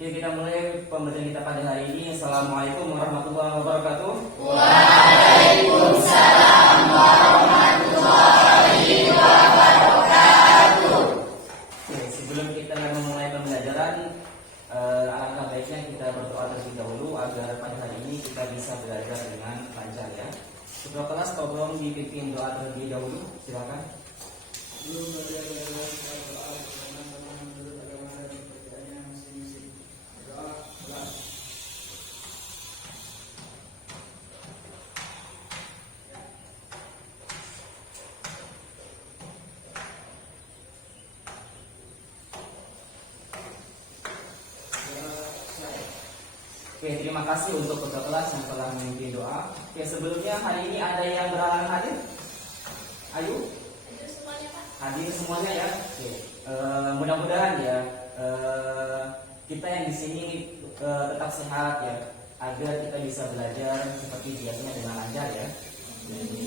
Oke, kita mulai pembelajaran kita pada hari ini. Assalamualaikum warahmatullahi wabarakatuh. Waalaikumsalam warahmatullahi wabarakatuh. Oke, sebelum kita memulai pembelajaran, alangkah baiknya kita berdoa terlebih dahulu agar pada hari ini kita bisa belajar dengan lancar ya. Ketua kelas tolong dipimpin doa terlebih dahulu, silakan. Oke, terima kasih untuk ketua kelas yang telah memimpin doa. Oke, sebelumnya hari ini ada yang berhalangan hadir? Ayo. Hadir semuanya, Pak. Hadir semuanya ya. Oke. Mudah-mudahan ya kita yang di sini tetap sehat ya, agar kita bisa belajar seperti biasanya dengan lancar ya.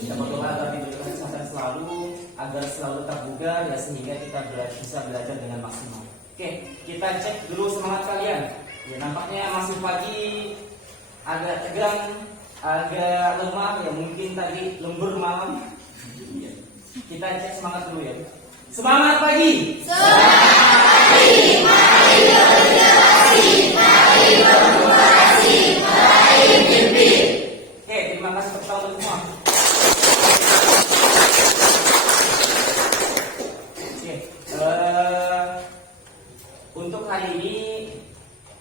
Kita berdoa agar diberikan kesehatan selalu, agar selalu tetap bugar ya, sehingga kita bisa belajar dengan maksimal. Oke, kita cek dulu semangat kalian. Ya, nampaknya masih pagi, agak tegang, agak lemah ya, mungkin tadi lembur malam. Kita cek semangat dulu ya. Semangat pagi. Semangat pagi. Mari bergenerasi, mari berinovasi, mari mimpi. Oke, terima kasih untuk tahun semua. Oke, untuk hari ini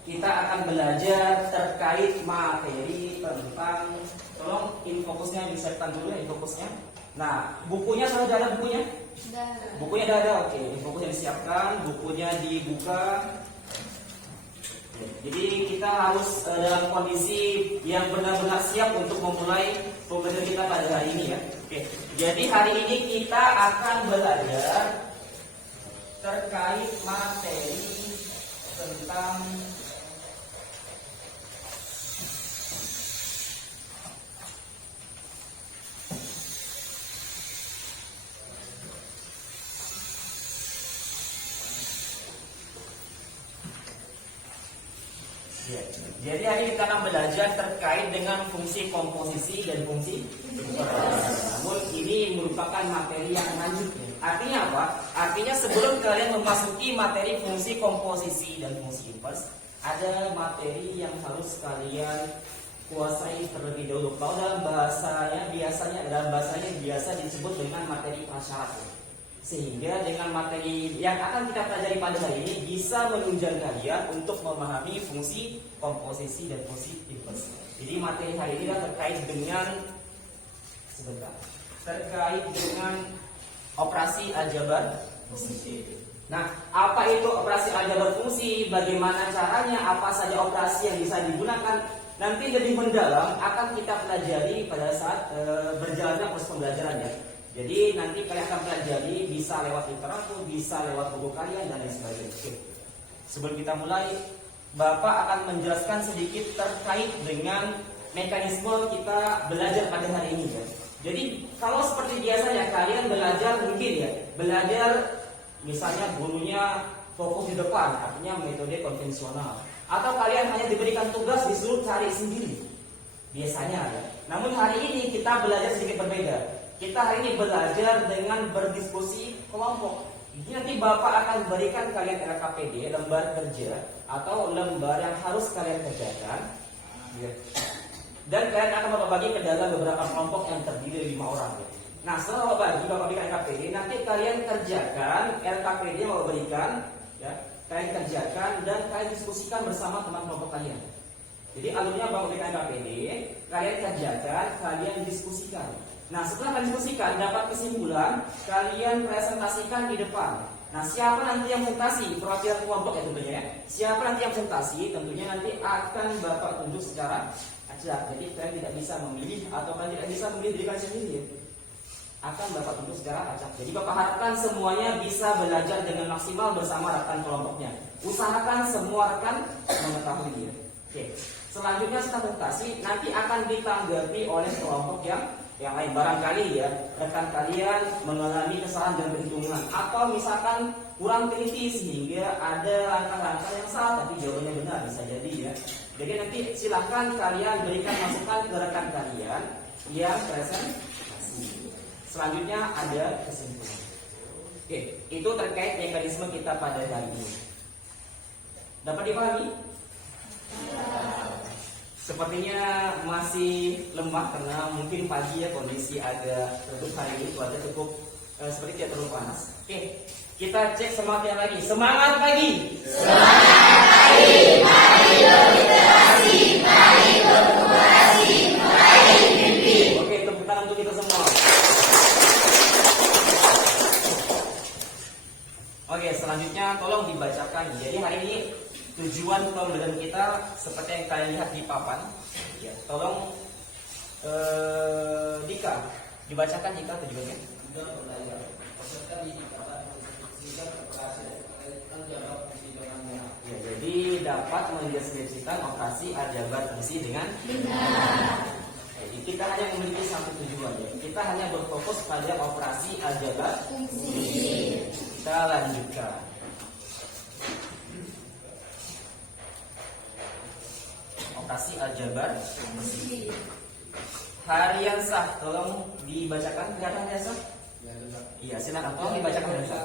kita akan belajar terkait materi tentang, tolong infokusnya disetkan dulu ya, infokusnya. Nah, bukunya sudah ada bukunya? Sudah. Bukunya sudah ada, oke. Infokusnya disiapkan, bukunya dibuka. Jadi kita harus dalam kondisi yang benar-benar siap untuk memulai pembelajaran kita pada hari ini ya. Oke. Jadi hari ini kita akan belajar terkait materi tentang jadi hari ini kita akan belajar terkait dengan fungsi komposisi dan fungsi inverse. Namun ini merupakan materi yang lanjut. Artinya apa? Artinya sebelum kalian memasuki materi fungsi komposisi dan fungsi inverse, ada materi yang harus kalian kuasai terlebih dahulu. Kalau dalam bahasanya biasa disebut dengan materi prasyarat. Sehingga dengan materi yang akan kita pelajari pada hari ini bisa menunjang kalian untuk memahami fungsi komposisi dan fungsi inverse. Jadi materi hari ini terkait dengan operasi aljabar fungsi. Nah, apa itu operasi aljabar fungsi? Bagaimana caranya? Apa saja operasi yang bisa digunakan? Nanti lebih mendalam akan kita pelajari pada saat berjalannya proses pembelajarannya. Jadi nanti kalian akan pelajari bisa lewat literatur, bisa lewat buku kalian dan lain sebagainya. Oke. Sebelum kita mulai, Bapak akan menjelaskan sedikit terkait dengan mekanisme kita belajar pada hari ini ya. Jadi kalau seperti biasa ya, kalian belajar mungkin ya, belajar misalnya gurunya fokus di depan, artinya metode konvensional. Atau kalian hanya diberikan tugas disuruh cari sendiri. Biasanya ya. Namun hari ini kita belajar sedikit berbeda. Kita hari ini belajar dengan berdiskusi kelompok. Jadi nanti Bapak akan berikan kalian LKPD, lembar kerja atau lembar yang harus kalian kerjakan. Dan kalian akan Bapak bagi ke dalam beberapa kelompok yang terdiri dari 5 orang. Nah, setelah Bapak berikan LKPD, nanti kalian kerjakan LKPD yang Bapak berikan, ya. Kalian kerjakan dan kalian diskusikan bersama teman kelompok kalian. Jadi alurnya Bapak berikan LKPD, kalian kerjakan, kalian diskusikan. Nah, setelah kalian diskusikan, dapat kesimpulan, kalian presentasikan di depan. Nah, siapa nanti yang presentasi? Perwakilan kelompok ya tentunya. Siapa nanti yang presentasi? Tentunya nanti akan Bapak tunjuk secara acak. Jadi kalian tidak bisa memilih atau kalian tidak bisa memilih diri kalian sendiri. Akan Bapak tunjuk secara acak. Jadi Bapak harapkan semuanya bisa belajar dengan maksimal bersama rekan kelompoknya. Usahakan semua rekan mengetahui dia. Oke. Selanjutnya setelah presentasi nanti akan ditanggapi oleh kelompok yang yang lain. Barangkali ya rekan kalian mengalami kesalahan dalam perhitungan atau misalkan kurang teliti sehingga ada langkah-langkah yang salah tapi jawabannya benar, bisa jadi ya. Jadi nanti silahkan kalian berikan masukan ke rekan kalian yang presentasi. Selanjutnya ada kesimpulan. Oke, itu terkait mekanisme kita pada hari ini. Dapat dipahami? Sepertinya masih lemah karena mungkin pagi ya kondisi agak redup hari ini, cuaca cukup seperti tidak terlalu panas. Oke, kita cek semangatnya lagi. Semangat pagi. Semangat pagi, mari berliterasi, mari bernumerasi, mari mimpi. Oke, tepuk tangan untuk kita semua. Oke, selanjutnya tolong dibacakan. Jadi hari ini tujuan pembelajaran kita seperti yang kalian lihat di papan. Ya, tolong Dika dibacakan Dika tujuannya. Ya, jadi dapat mendeskripsikan operasi aljabar fungsi dengan benar. Jadi kita hanya memiliki satu tujuan ya. Kita hanya berfokus pada operasi aljabar fungsi. Kita lanjutkan. Operasi aljabar fungsi. Harian sah, tolong dibacakan kelihatan harian sah? Iya, silakan tolong dibacakan harian sah.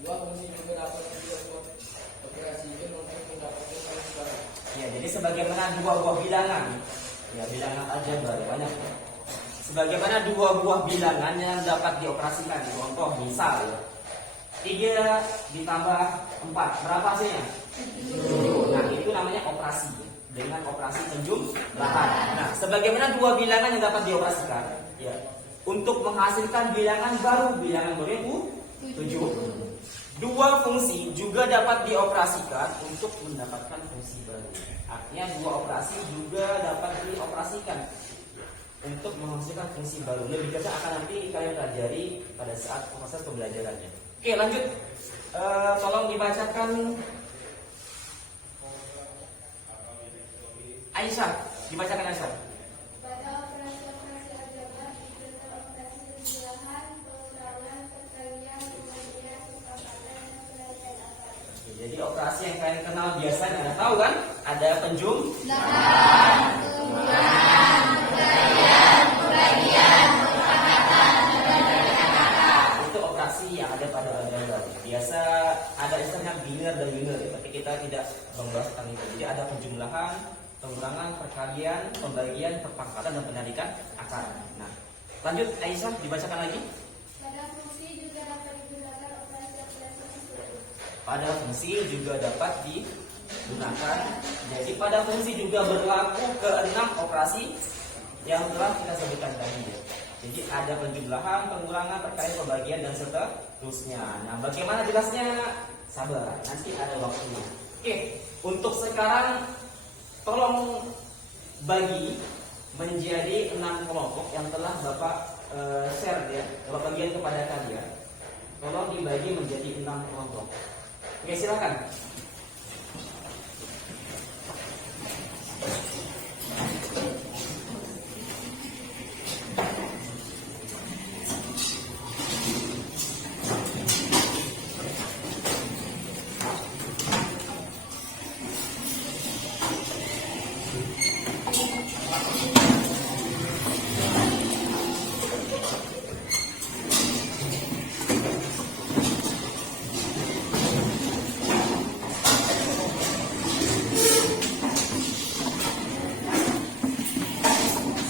Dua fungsi juga dapat dioperasikan untuk mendapatkan balas. Ya, jadi sebagaimana dua buah bilangan, ya bilangan aljabar banyak. Sebagaimana dua buah bilangan yang dapat dioperasikan, contoh misal ya, 3 ditambah 4, berapa hasilnya? 7. Nah, itu namanya operasi dengan operasi penjumlahan. Nah, sebagaimana dua bilangan yang dapat dioperasikan, ya, untuk menghasilkan bilangan baru yang 7. Dua fungsi juga dapat dioperasikan untuk mendapatkan fungsi baru. Artinya dua operasi juga dapat dioperasikan untuk menghasilkan fungsi baru. Lebih detail akan nanti kalian pelajari pada saat proses pembelajarannya. Oke, lanjut. Tolong dibacakan Aisyah. Dibacakan Aisyah. Pada operasi-operasi aljabar diberikan operasi penjumlahan, pengurangan, perkalian, pembagian, perpakatan, dan penarikan akar. Jadi operasi yang kalian kenal biasanya, Anda tahu kan? Ada Pengurangan, perkalian, pembagian, perpakatan, dan penarikan akar. itu operasi yang ada pada aljabar. Biasa ada istilahnya biner dan unit, tapi kita tidak membahas tentang itu. Jadi ada penjumlahan, pengurangan, perkalian, pembagian, perpangkatan, dan penarikan akar. Nah, lanjut Aisyah, dibacakan lagi. Pada fungsi juga dapat digunakan operasi-operasi tersebut. Pada fungsi juga dapat digunakan. Jadi pada fungsi juga berlaku ke-6 operasi yang telah kita sebutkan tadi. Jadi ada penjumlahan, pengurangan, perkalian, pembagian, dan seterusnya. Nah, bagaimana jelasnya? Sabar, nanti ada waktunya. Oke, untuk sekarang tolong bagi menjadi 6 kelompok yang telah Bapak share ya, Bapak bagian kepada kalian. Tolong dibagi menjadi 6 kelompok. Oke, silakan.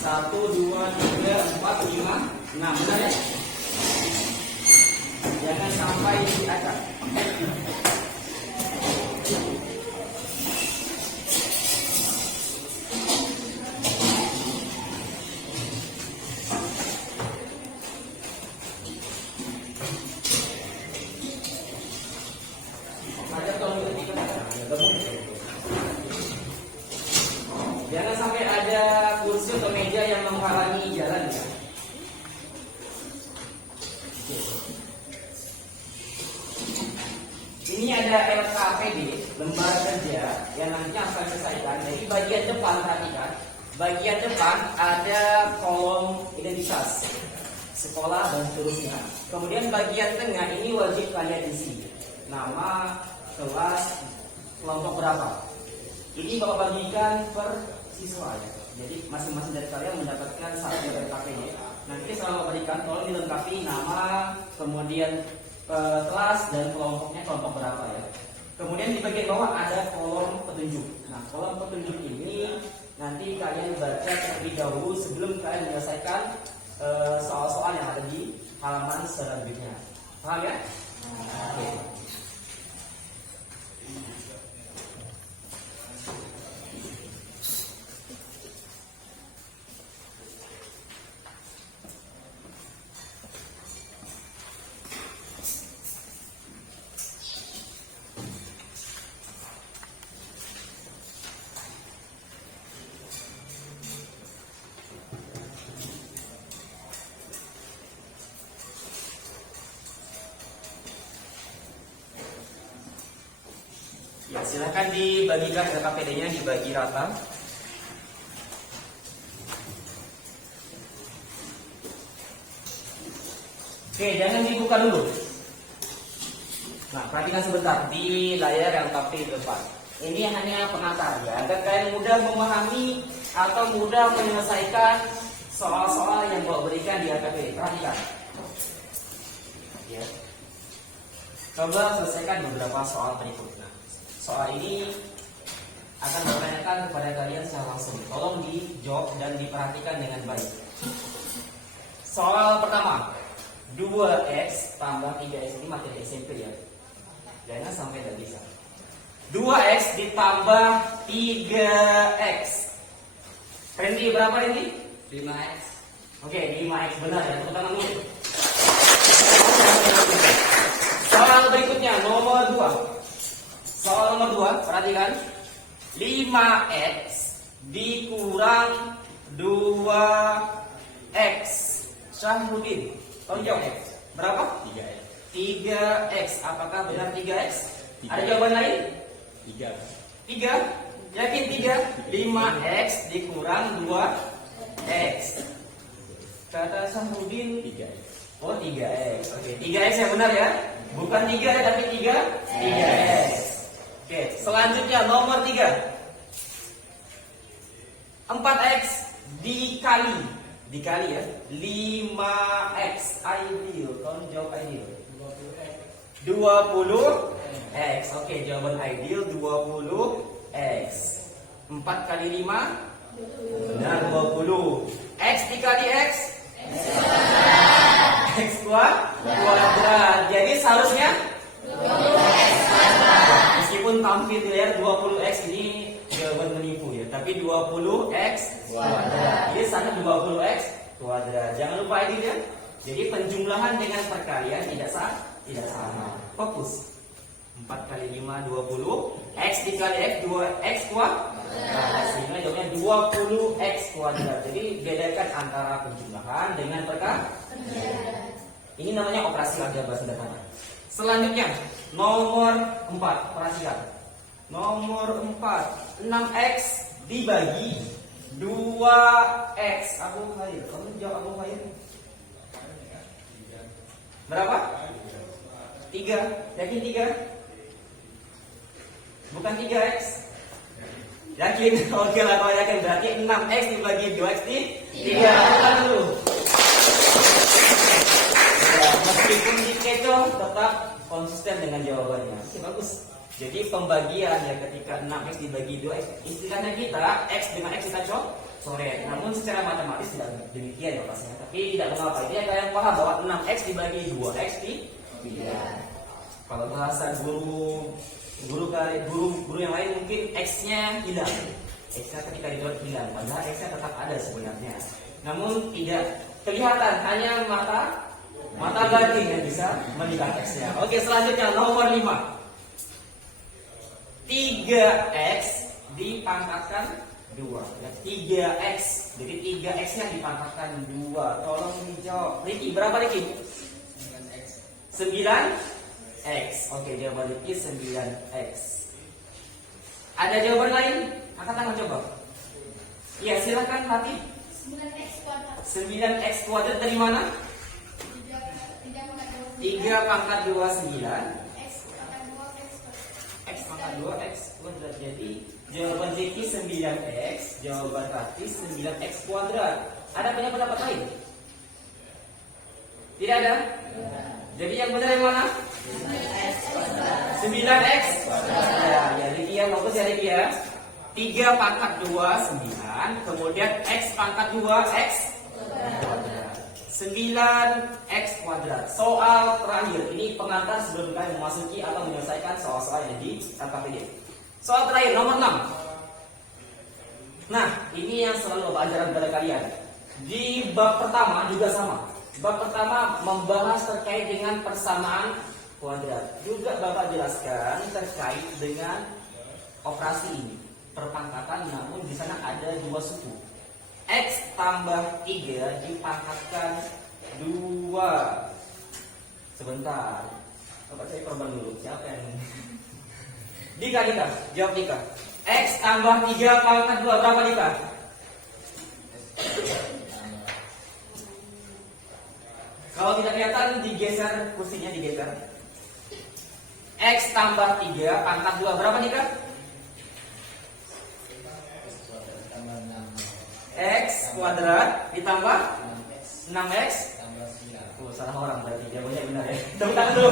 Satu, dua, tiga, empat, lima, enam. Benar ya? Jangan sampai diacak. Ajak tolong ketika jangan sampai ada kursi atau meja yang menghalangi jalan ya. Ini ada LKPD lembar kerja yang nantinya akan selesaikan. Jadi bagian depan, perhatikan, bagian depan ada kolom identitas sekolah dan seterusnya. Kemudian bagian tengah ini wajib kalian isi nama, kelas, kelompok berapa. Ini Bapak bagikan per siswa ya. Jadi masing-masing dari kalian mendapatkan satu LKP-nya. Nanti selama berikan tolong dilengkapi nama, kemudian kelas dan kelompoknya kelompok berapa ya. Kemudian di bagian bawah ada kolom petunjuk. Nah, kolom petunjuk ini nanti kalian baca terlebih dahulu sebelum kalian menyelesaikan soal-soal yang ada di halaman selanjutnya. Paham ya? Oke. Ya, silakan dibagikan LKPD-nya, dibagi rata. Oke, jangan dibuka dulu. Nah, perhatikan sebentar di layar yang LKP di depan. Ini hanya pengantar ya, agar kalian mudah memahami atau mudah menyelesaikan soal-soal yang Bapak berikan di LKP. Perhatikan. Ya. Coba selesaikan beberapa soal berikut. Nah, soal ini akan bertanyakan kepada kalian secara langsung. Tolong dijawab dan diperhatikan dengan baik. Soal pertama, 2x tambah 3x, ini materi SMP ya. Jangan sampai tidak bisa. 2x ditambah 3x. Randy berapa Randy? 5x. Oke, 5x benar ya. Tepuk tangan dulu. Soal berikutnya nomor 2. Soal nomor 2, perhatikan. 5x dikurang 2x. Syahruddin, tolong jawab x. Berapa? 3x. 3x. Apakah benar 3x? Ada jawaban lain? 3. 3? Yakin 3? 5x dikurang 2x. Kata Syahruddin 3x. oh 3x. Oke, 3x yang benar ya. Bukan 3 ya, tapi 3x. Oke, selanjutnya nomor 3. 4x dikali ya 5x ideal. Tolong jawab ideal. 20x. Oke, jawaban ideal 20x. 4 kali 5 benar 20. X dikali x x kuadrat. Jadi seharusnya meskipun tampil di layar 20x ini jawaban menipu ya, tapi 20x kuadrat. Jadi sana 20x kuadrat. Jangan lupa ini ya. Jadi penjumlahan dengan perkalian tidak sama. Fokus. 4 kali 5 20, x dikali x 2x kuadrat. Sehingga jawabnya 20x kuadrat. Jadi bedakan antara penjumlahan dengan perkalian. Ini namanya operasi aljabar sederhana. Selanjutnya nomor 4, perhatikan. Nomor 4, 6x dibagi 2x. Abu Khair, kamu jawab Abu Khair. Berapa? 3. Yakin 3? Bukan 3x. Yakin? Oke lah kalau yakin berarti 6x dibagi 2x di 3. Bukan dulu. Ya, meskipun dikecoh tetap konsisten dengan jawabannya. Oke, bagus. Jadi pembagian ya ketika 6x dibagi 2x, istilahnya kita x dengan x kita coret. Namun secara matematis tidak demikian ya pastinya. Tapi tidak mengapa. Ini kalian paham bahwa 6x dibagi 2x di 3. Kalau bahasa guru yang lain mungkin x-nya hilang. X-nya ketika dibuat hilang, padahal x-nya tetap ada sebenarnya. Namun tidak kelihatan, hanya mata batin yang bisa melihat x-nya. Oke, selanjutnya nomor 5. 3x dipangkatkan 2. Ya, 3x. Jadi 3x-nya dipangkatkan 2. Tolong dijawab. Riki, berapa Riki? 9x. Oke, jawaban Riki 9x. Ada jawaban lain? Angkat tangan coba. Ya, silakan Fatih. 9x kuadrat. 9x kuadrat dari mana? 3 pangkat 2 9. X pangkat 2 x kuadrat. X pangkat 2 X kuadrat. Jadi jawaban Zeki 9x, jawaban Fatih 9x kuadrat. Ada pendapat lain? Tidak ada? Jadi yang benar yang mana? 9x kuadrat. Ya, Zeki ya, fokus ya Zeki ya. 3 pangkat 2 9, kemudian X pangkat 2 X kuadrat. 9x kuadrat. Soal terakhir, ini pengantar sebelum kalian memasuki atau menyelesaikan soal-soal yang di KPD. Soal terakhir nomor 6. Nah, ini yang selalu Bapak ajarkan kepada kalian. Di bab pertama juga sama. Bab pertama membahas terkait dengan persamaan kuadrat. Juga Bapak jelaskan terkait dengan operasi ini. Perpangkatan, namun di sana ada 2 suku. X tambah 3 dipangkatkan 2. Sebentar, Bapak saya korban dulu. Siapa yang Dika, jawab Dika. X tambah 3 pangkat 2 berapa Dika? Kalau tidak kelihatan digeser, kursinya digeser. X tambah 3 pangkat 2 berapa Dika? X kuadrat ditambah 6x tambah 9. Oh, salah orang berarti jawabannya benar ya. Tepuk tangan dulu.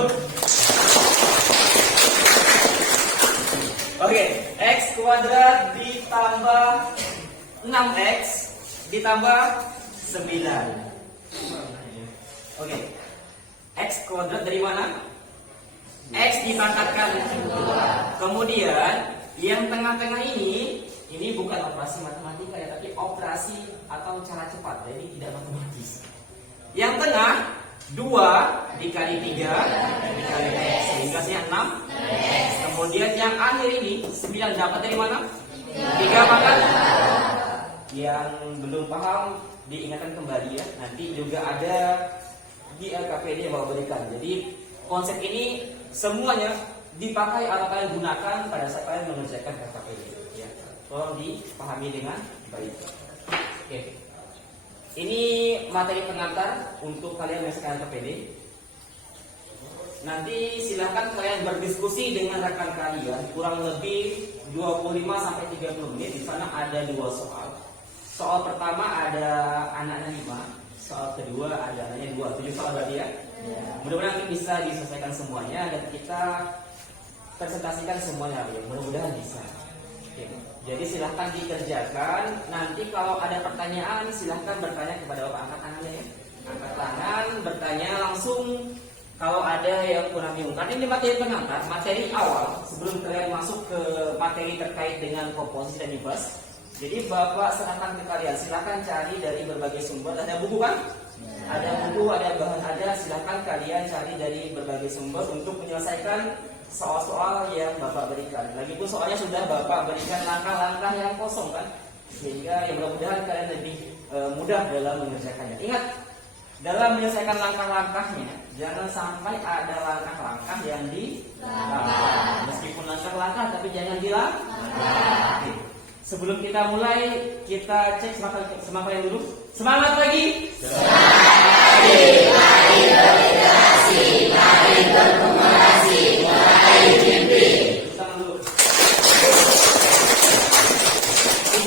Oke, x kuadrat ditambah 6x ditambah 9. Oke. X kuadrat dari mana? X dipangkatkan 2. Kemudian yang tengah-tengah ini bukan operasi matematika ya, tapi operasi atau cara cepat, jadi tidak matematis. Yang tengah 2 dikali 3 dikali X sehingga hasilnya 6. Kemudian yang akhir ini 9 dapat dari mana? 3 pangkat. Yang belum paham diingatkan kembali ya. Nanti juga ada di LKPD yang Bapak berikan. Jadi konsep ini semuanya dipakai atau kalian gunakan pada saat kalian mengerjakan LKPD. Ya, tolong dipahami dengan baik. Oke. Ini materi pengantar untuk kalian yang sekarang LKPD. Nanti silahkan kalian berdiskusi dengan rekan kalian kurang lebih 25 sampai 30 menit. Di sana ada 2 soal. Soal pertama ada anaknya 5, soal kedua ada anaknya 2. 7 soal berarti ya. Mudah-mudahan nanti bisa diselesaikan semuanya dan kita presentasikan semuanya ya. Mudah-mudahan bisa. Oke. Jadi silahkan dikerjakan. Nanti kalau ada pertanyaan silahkan bertanya kepada Bapak, angkat tangannya ya. Angkat tangan, bertanya langsung. Kalau ada yang kurang bingung, karena ini materi pengantar, materi awal sebelum kalian masuk ke materi terkait dengan komposisi dan nibas. Jadi Bapak serahkan ke kalian, silahkan cari dari berbagai sumber. Ada buku kan? Ada buku, ada bahan, ada. Silahkan kalian cari dari berbagai sumber untuk menyelesaikan soal-soal yang Bapak berikan. Lagipun soalnya sudah Bapak berikan langkah-langkah yang kosong kan, sehingga yang mudah-mudahan kalian lebih mudah dalam mengerjakannya. Ingat, dalam menyelesaikan langkah-langkahnya, jangan sampai ada langkah-langkah yang dilanggar. Meskipun langkah-langkah, tapi jangan dilanggar. Sebelum kita mulai, kita cek semangat yang dulu. Semangat lagi. Mari berkreasi, mari berkomunikasi, mari mimpi. Semangat dulu.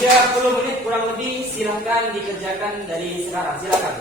30 menit kurang lebih, silahkan dikerjakan dari sekarang. Silahkan.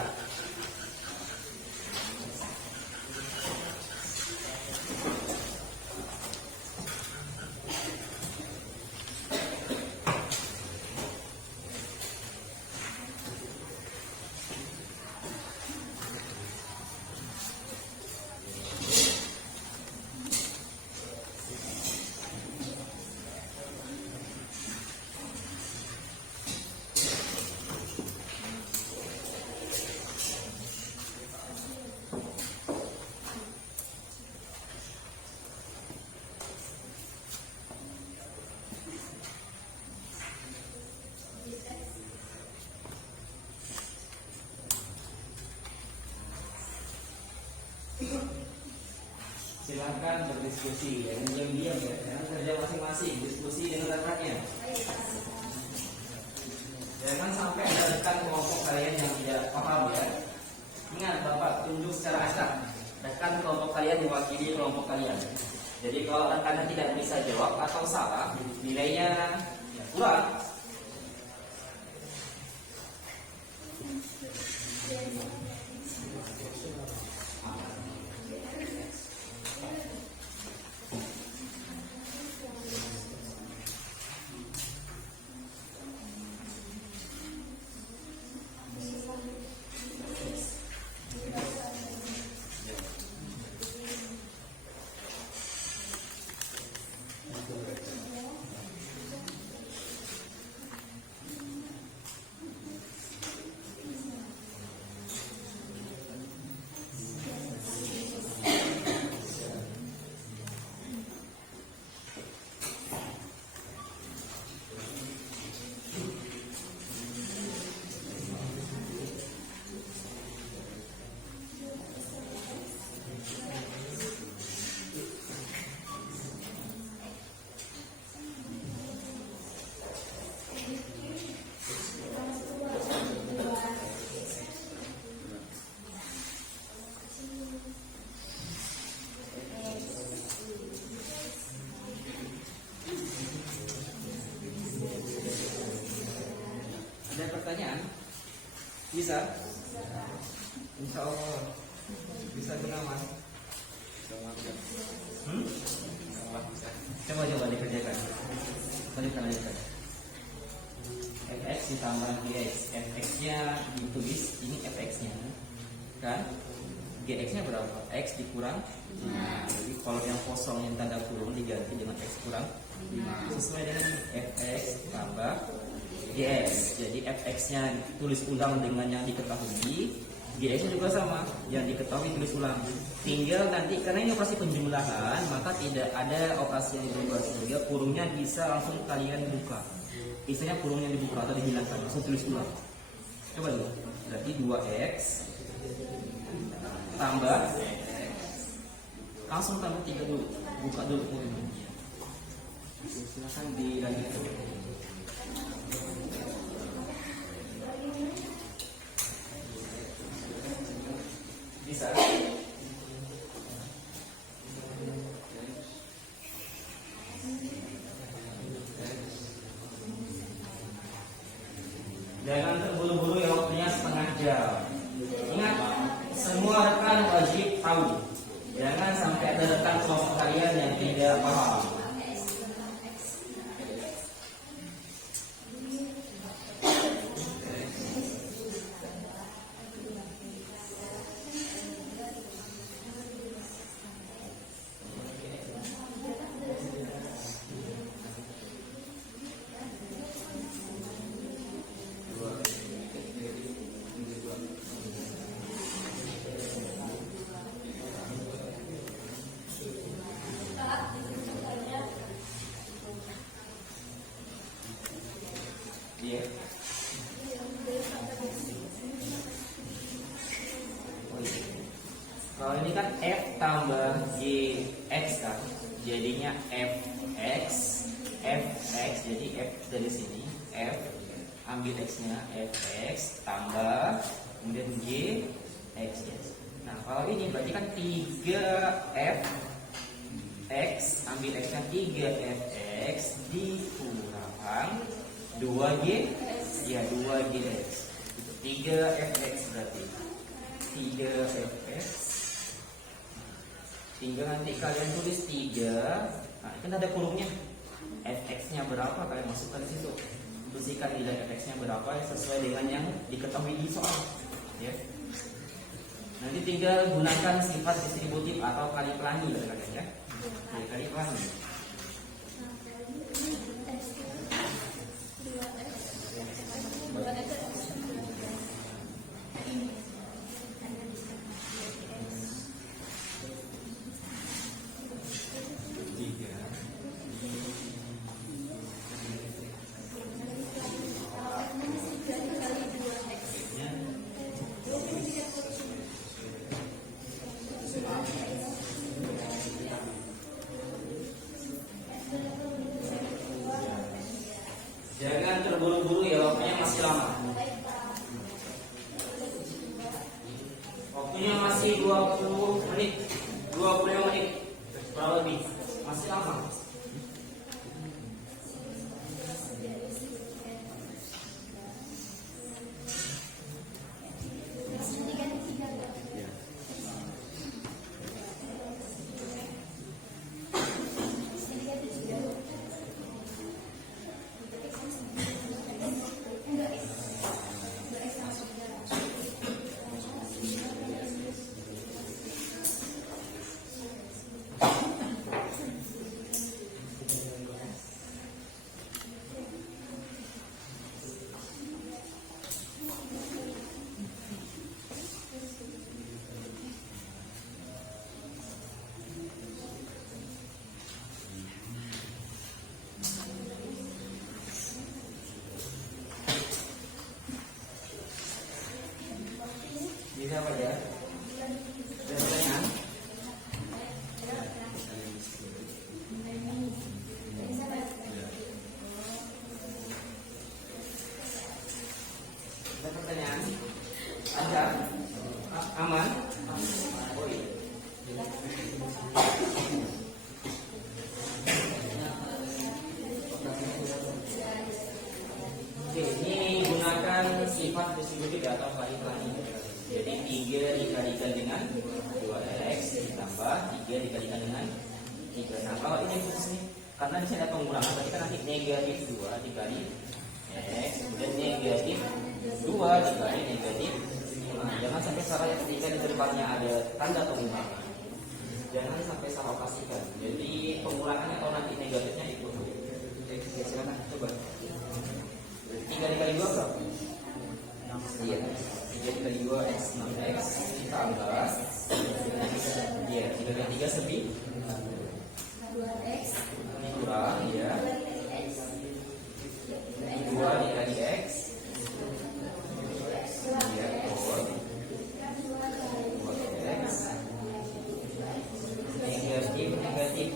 silakan berdiskusi, jangan diam-diam ya, jangan kerja masing-masing, diskusi dengan rekannya. Jangan sampai ada rekan kelompok kalian yang tidak paham ya. Ingat, Bapak tunjuk secara acak. Rekan kelompok kalian mewakili kelompok kalian. Jadi kalau rekannya tidak bisa jawab atau salah, nilainya ya, kurang. Ada pertanyaan? Bisa? Insya Allah bisa gunawan. Coba dikerjakan. Lanjutkan. Fx ditambah gx. Fx-nya ditulis, ini fx-nya kan? Gx-nya berapa? X dikurang. Nah, jadi kalau yang kosong yang tanda kurung diganti dengan x kurang 5 sesuai dengan fx tambah gx. Jadi fx-nya tulis ulang dengan yang diketahui, gx-nya juga sama, yang diketahui tulis ulang. Tinggal nanti karena ini operasi penjumlahan, maka tidak ada operasi yang dirubah sehingga kurungnya bisa langsung kalian buka. Istilahnya kurungnya dibuka atau dihilangkan, langsung tulis ulang. Coba dulu. Berarti 2x tambah langsung tambah 3 dulu. Buka dulu kurungnya. Silakan dilanjutkan. Bisa. Jangan terburu-buru ya, waktunya setengah jam. Ingat, semua rekan wajib tahu. Jangan sampai ada rekan kelompok kalian yang tidak paham. Iya. Kalau ini kan f tambah gx kan, jadinya fx, jadi f dari sini, f ambil x-nya fx tambah kemudian gx. Nah kalau ini berarti kan 3f x ambil x-nya 3fx dikurang 2g, ya 2gx. 3fx berarti 3fx. Tinggal nanti kalian tulis 3. Nah, kan ada kurungnya. Fx-nya berapa kalian masukkan di situ. Tuliskan nilai fx-nya berapa ya, sesuai dengan yang diketahui di soal. Ya. Nanti tinggal gunakan sifat distributif atau kali pelangi kalian ya. Kali pelangi. tapi masih lama. Jadi apa ya? Ada pertanyaan? Ada pertanyaan? Ada? Aman? Oh iya. Oke, ini gunakan sifat distributif atau kali-kali. Jadi 3 dikalikan dengan 2x ditambah 3 dikalikan dengan 3. Nah kalau ini khusus nih, karena di sini ada pengurangan, berarti kan nanti negatif 2 dikali x dan negatif 2 dikali negatif 5. Jangan sampai salah ya ketika di depannya ada tanda pengurangan. Jangan sampai salah pastikan. Jadi pengurangannya atau nanti negatifnya itu. Oke, silakan coba. 3 dikali 2 berapa? Iya. 3 dikali 2 x 6x ditambah ya 3 kali 3 lebih 2x ini kurang ya 2 dikali x ya betul x negatif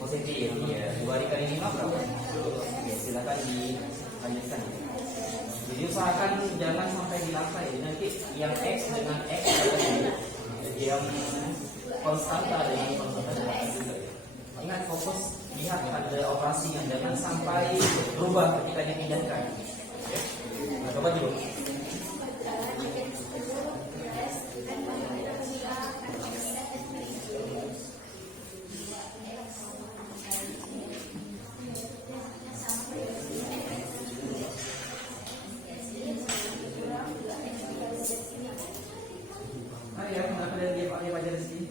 positif ya 2 dikali 5 berapa? Oke, silakan dilanjutkan. Jadi usahakan jangan sampai di lantai. Nanti yang x dengan x jadi yang konstanta dengan konstanta juga. Ingat fokus lihat pada operasinya, jangan sampai berubah ketika dipindahkan. Nah, coba dulu. Ya, kenapa dia pakai di sini?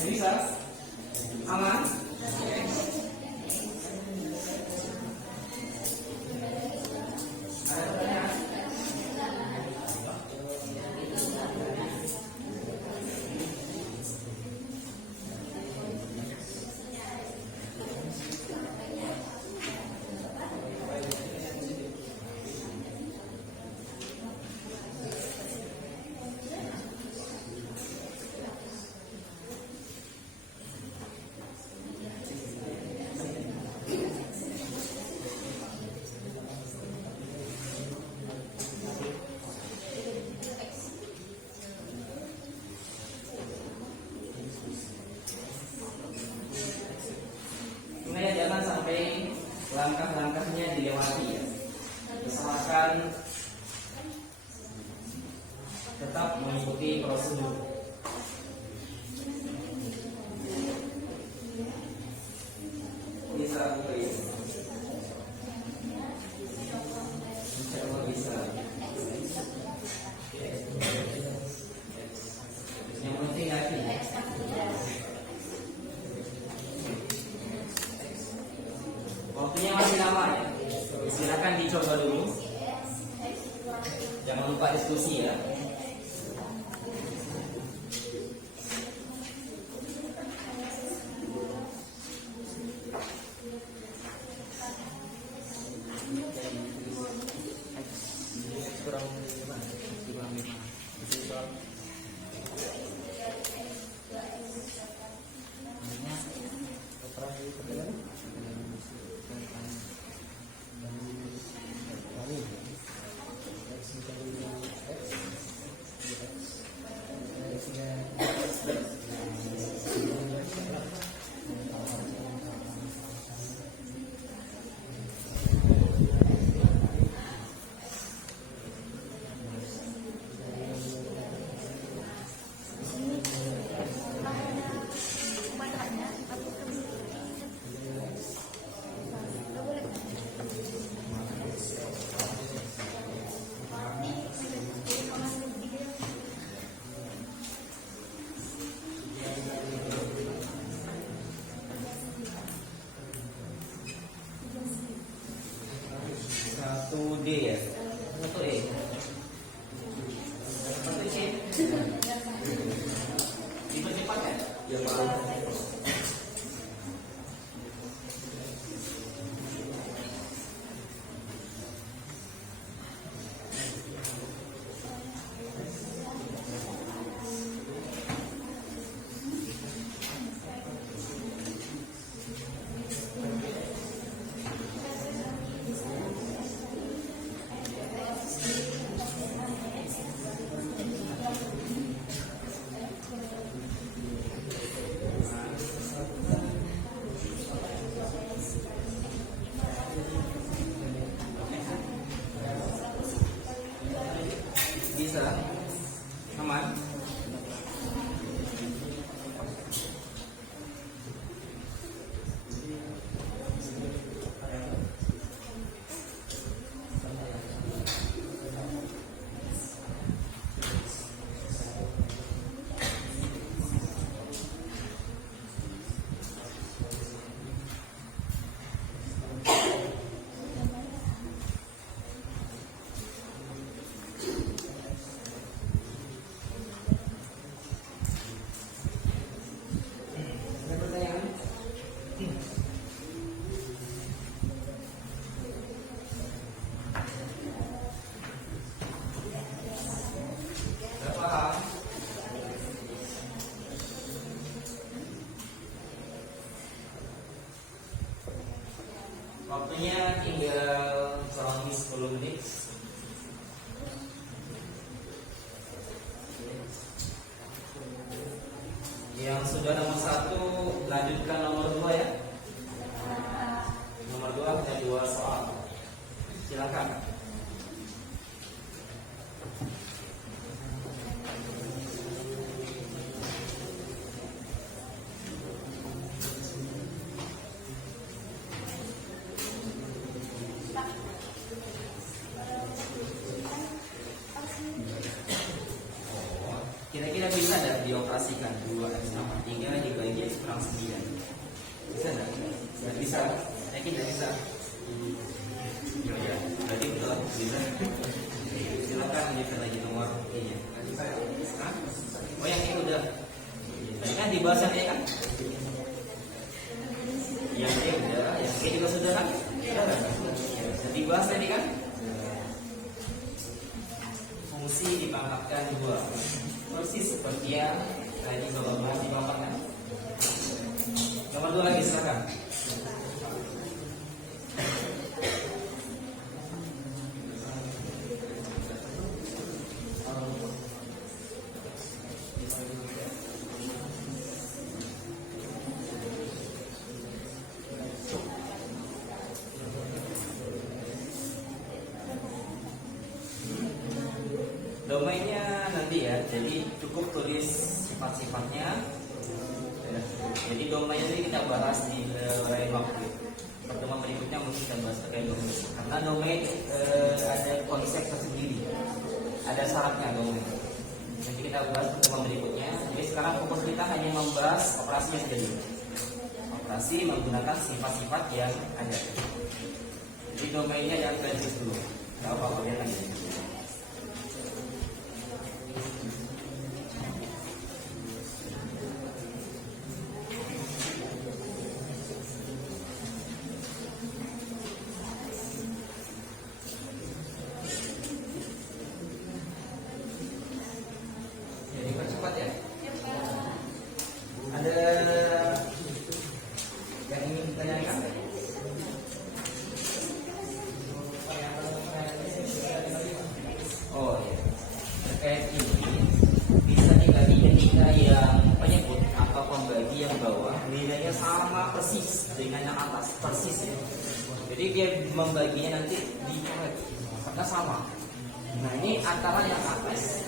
Yang bisa? Aman? Ada pertanyaan? waktunya tinggal kurang lebih 10 menit. Yang sudah nomor 1 lanjutkan nomor 2 ya. Nomor 2 ada 2 soal. Silakan. Kira-kira bisa tidak dioperasikan 2x sama 3 dibagi x kurang 9? Bisa tidak? Tidak bisa. Yakin tidak bisa? Ya, berarti betul bisa. Silakan lanjutkan lagi nomor nya. Oh yang itu udah. Tadi kan dibahas yang E kan? Yang E udah, yang E juga sudah kan? Sudah dibahas tadi kan? Fungsi dipangkatkan 2. Persis seperti yang tadi Bapak bahas di bawah kan. Nomor 2 lagi silakan. Domainnya nanti ya, jadi cukup tulis sifat-sifatnya. Jadi domainnya ini kita bahas di lain waktu. Pertemuan berikutnya mungkin kita bahas terkait domain. Karena domain ada konsep tersendiri, ada syaratnya domain. Nanti kita bahas pertemuan berikutnya. Jadi sekarang fokus kita hanya membahas operasinya saja dulu. Operasi menggunakan sifat-sifat yang ada. Jadi domainnya yang tulis dulu. Tidak apa-apa lihat lagi. Jadi dia membaginya nanti di karena sama. Nah ini antara yang atas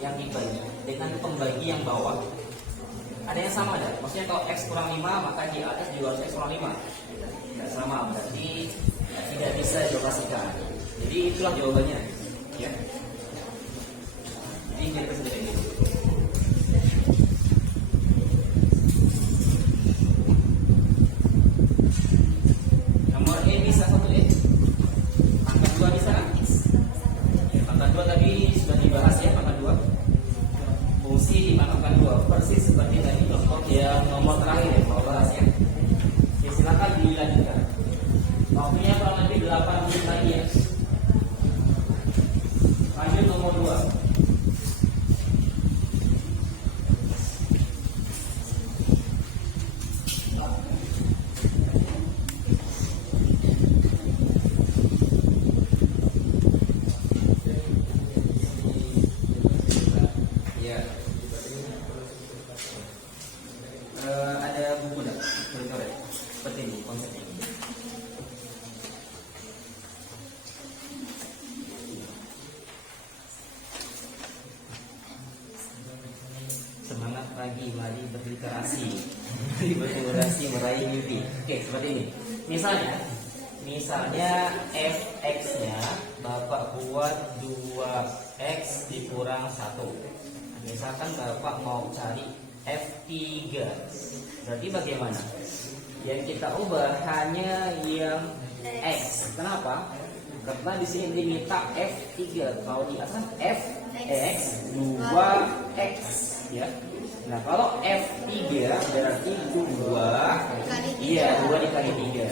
yang dibagi dengan pembagi yang bawah ada yang sama ada. Maksudnya kalau x kurang 5 maka di atas juga harus x kurang 5. Tidak sama berarti tidak bisa dioperasikan. Jadi itulah jawabannya. Ya. Jadi kita seperti ini. Persis seperti tadi contoh yang nomor terakhir ya, mau bahasnya. Ya, silakan dilanjutkan. Waktunya kurang lebih 8 menit lagi ya. Lanjut nomor 2. Ada buku enggak? Tutorial seperti ini konsepnya. Semangat pagi, mari berliterasi. Mari berliterasi meraih mimpi. Oke, seperti ini. Misalnya fx-nya Bapak buat 2x dikurang 1. Misalkan Bapak mau cari F3. Berarti bagaimana? Yang kita ubah hanya yang X. Kenapa? Karena di sini diminta F3. Kalau di atas Fx 2x ya. Nah, kalau F3 berarti 2. Iya, 2 dikali 3.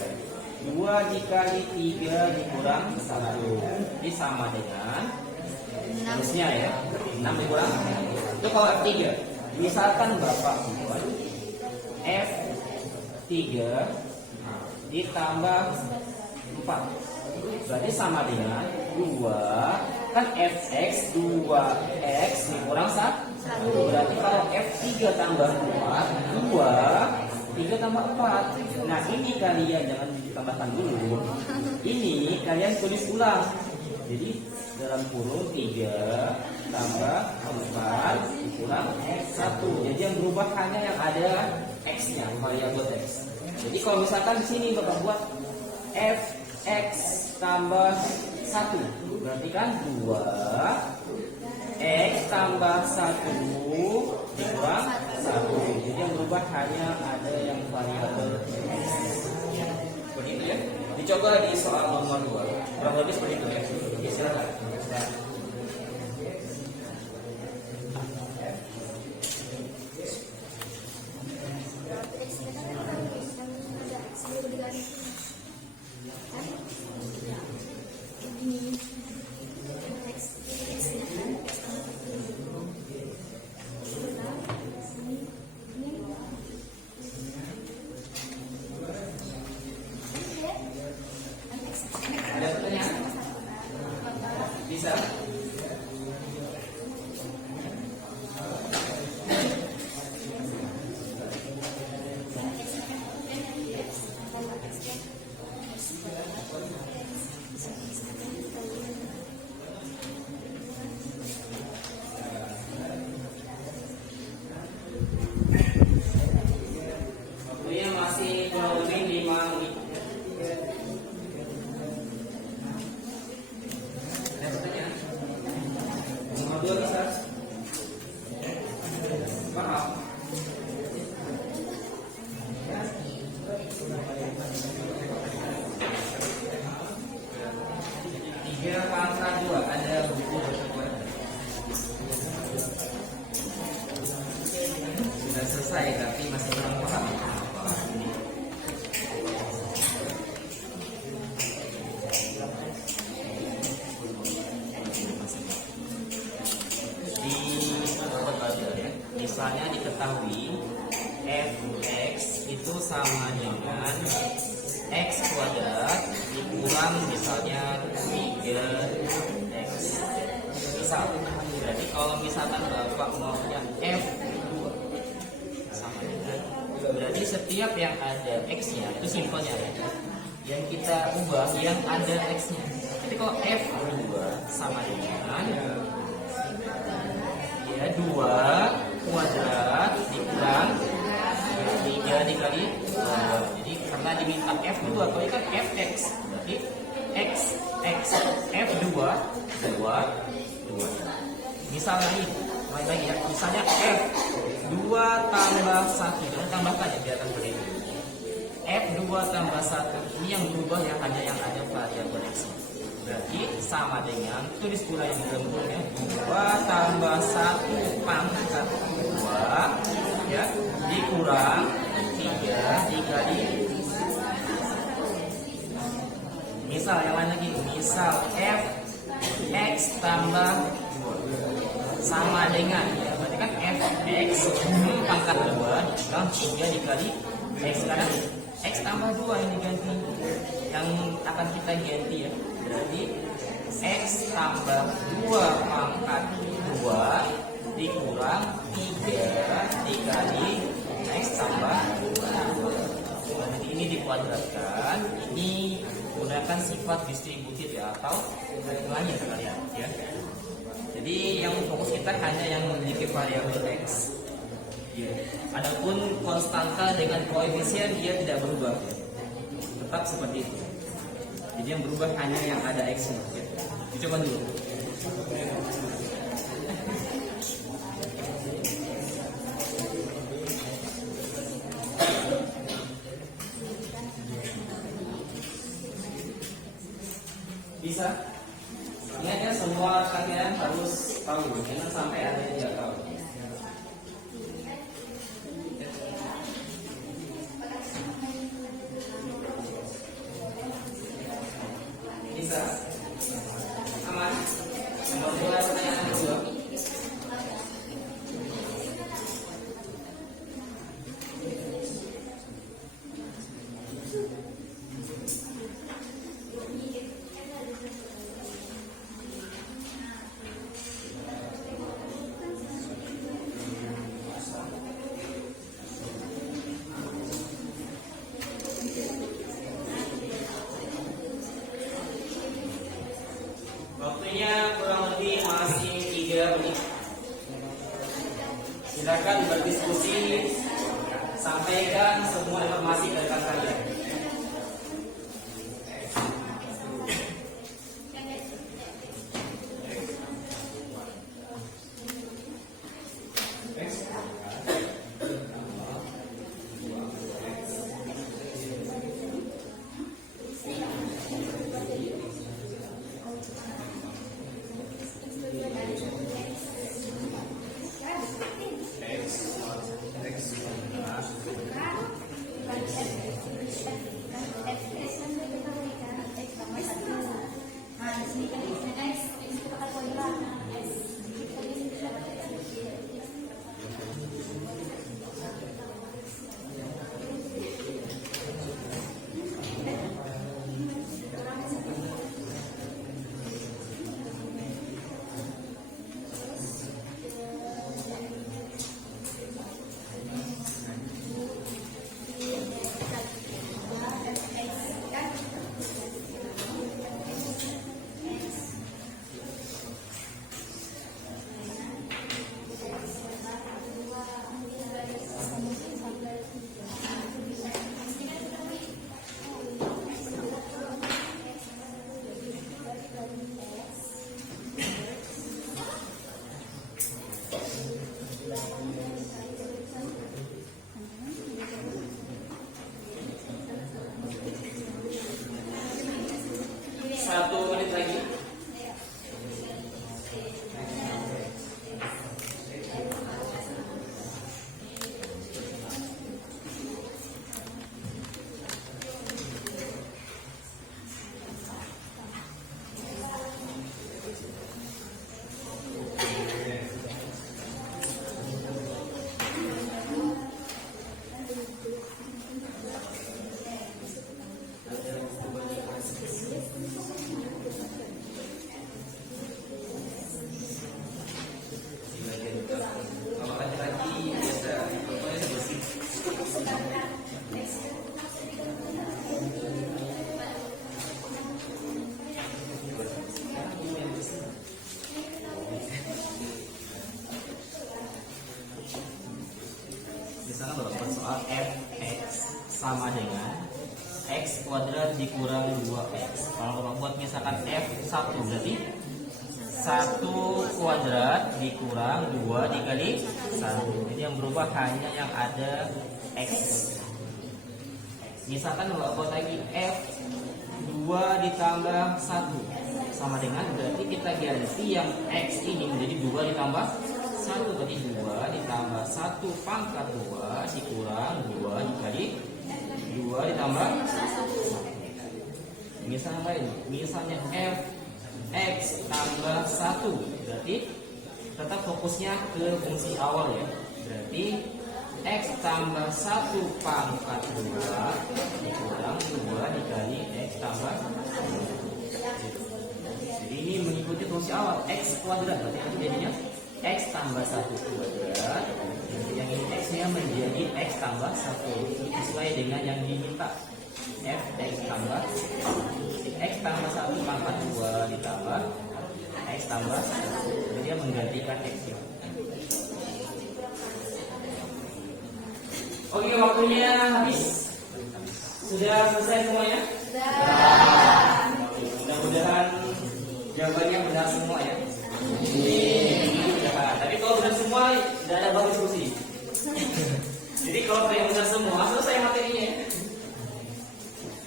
2 dikali 3 dikurang 1. Ini sama dengan harusnya ya 6 dikurang. Itu kalau F3. Misalkan Bapak buat F3 ditambah 4. Berarti sama dengan 2 kan fx 2x dikurang 1. Berarti kalau f3 tambah 4 2 3 tambah 4. Nah ini kalian jangan ditambahkan dulu. Ini kalian tulis ulang. Jadi dalam kurung 3 tambah 4 dikurang 1. Jadi yang berubah hanya yang ada x-nya, variabel x. Jadi kalau misalkan di sini Bapak buat fx tambah 1, berarti kan 2 x tambah 1 dikurang 1. Jadi yang berubah hanya ada yang variabel x. Seperti itu ya. Dicoba di soal nomor 2. Kurang lebih seperti itu ya. Oke, silakan. Ada pertanyaan? Bisa? Waktunya masih kurang lebih 5 menit. Ada pertanyaan? Nomor 2 bisa? Paham? Tiga pangkat 2 ada buku berapa? Sudah selesai tapi masih kurang paham. Misalnya diketahui fx itu sama dengan x kuadrat dikurang misalnya 3x. Misal, jadi kalau misalkan Bapak maunya f2 sama dengan, berarti setiap yang ada x-nya itu simpelnya ya, yang kita ubah yang ada x-nya. Jadi kalau f2 sama dengan ya 2 kuadrat dikurang 3 dikali 2. Jadi karena diminta f2, kalau ini kan fx, berarti x f2 2. Misal lagi ya, misalnya f2 tambah 1, jangan tambahkan ya, biarkan seperti itu. f2 tambah 1 ini yang berubah ya, hanya yang ada variabel x. Berarti sama dengan, tulis pula yang digabungnya 2 tambah 1 pangkat 2 ya dikurang 3 dikali. Misal yang lain lagi, misal f x tambah 2 sama dengan ya, berarti kan fx pangkat 2 dikurang 3 dikali x, karena x tambah 2 ini ganti, yang akan kita ganti ya. Berarti x tambah 2 pangkat 2 dikurang 3 dikali x tambah 2. Berarti ini dikuadratkan, ini menggunakan sifat distributif ya, atau lainnya sekalian ya. Jadi yang fokus kita hanya yang memiliki variabel x. Ya. Adapun konstanta dengan koefisien dia tidak berubah, tetap seperti itu. Jadi yang berubah hanya yang ada x-nya. Dicoba dulu. Bisa? Ingat ya, semua kalian harus tahu, jangan sampai ada yang tidak tahu. Bisa? Aman? Nomor 2, pertanyaan kedua. Silakan berdiskusi, sampaikan semua informasi ke rekan kalian. Satu menit lagi. Misalkan dapat soal fx sama dengan x kuadrat dikurang 2x. Kalau Bapak buat misalkan f1 berarti 1 kuadrat dikurang 2 dikali 1. Jadi yang berubah hanya yang ada x. Misalkan Bapak buat lagi f2 ditambah 1 sama dengan, berarti kita ganti yang x ini menjadi 2 ditambah 1, berarti 2 ditambah 1 pangkat 2 dikurang 2 dikali 2 ditambah 1. Misalnya lain, misalnya fx tambah 1, berarti tetap fokusnya ke fungsi awal ya. Berarti x tambah 1 pangkat 2 dikurang 2 dikali x tambah 1. Jadi ini mengikuti fungsi awal x kuadrat, berarti nanti jadinya x tambah 1 kuadrat. Yang ini x nya menjadi x tambah 1 sesuai dengan yang diminta. Fx tambah x tambah 1 pangkat 2 ditambah x tambah 1. Jadi dia menggantikan x nya. Oke, waktunya habis. Sudah selesai semuanya? Mudah-mudahan jawabannya benar semua ya. Tapi kalau benar semua, tidak ada bagus diskusi. Jadi kalau yang benar semua, selesai materinya.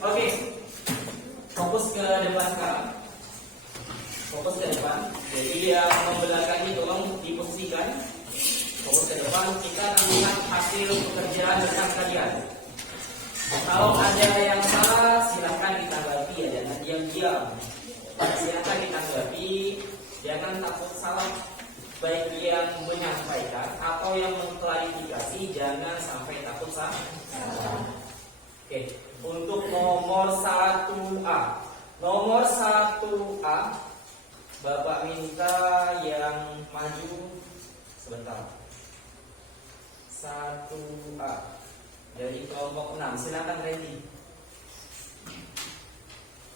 Oke, fokus ke depan sekarang. Fokus ke depan. Jadi yang membelakang ini tolong diposisikan. Fokus ke depan. Kita akan lihat hasil pekerjaan rekan kalian. Kalau ada yang salah, silahkan ditanggapi ya, jangan diam-diam. Silahkan ditanggapi. Jangan takut salah, baik yang menyampaikan atau yang mengklarifikasi, jangan sampai takut salah. Oke, untuk nomor 1A. Nomor 1A, Bapak minta yang maju sebentar. 1A dari kelompok 6, silakan Randy.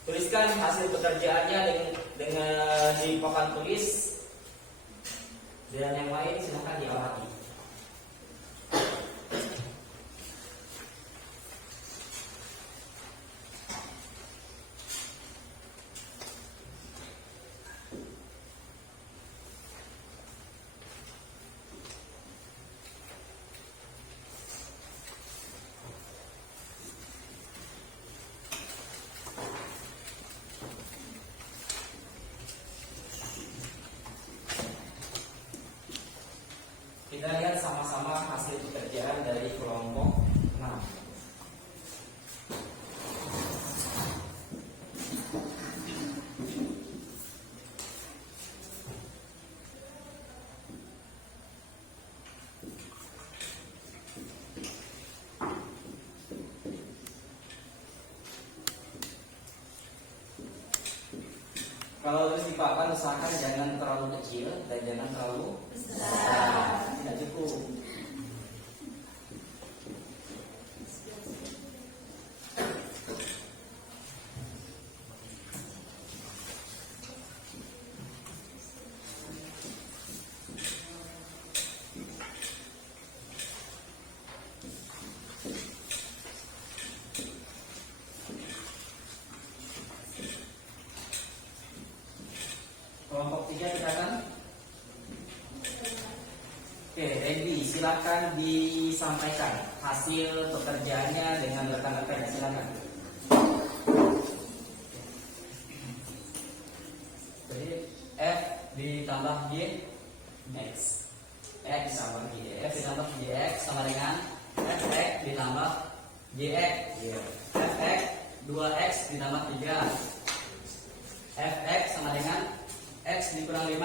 Tuliskan hasil pekerjaannya dengan di papan tulis, dan yang lain silakan diamati. sama-sama hasil pekerjaan dari kelompok 6. Kalau terus dipapan, usahakan jangan terlalu kecil dan jangan terlalu besar. Tidak cukup. Kelompok 3 kita akan. Oke, Randy, silakan disampaikan hasil pekerjaannya dengan rekan-rekan. Silakan. Jadi F ditambah Y X. X ditambah Y. F ditambah YX sama dengan FX ditambah YX. FX 2X ditambah 3. Fx sama dengan X dikurang 5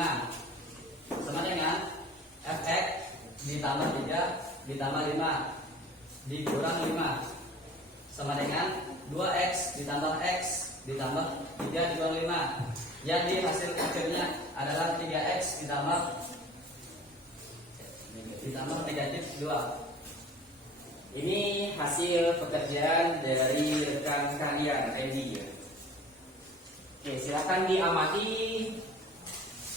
sama dengan Fx ditambah 3 ditambah 5 dikurang 5 sama dengan 2X ditambah X ditambah 3 dikurang 5. Yang di hasil akhirnya adalah 3X ditambah negatif 2. Ini hasil pekerjaan dari rekan kalian, Randy. Oke, silakan diamati.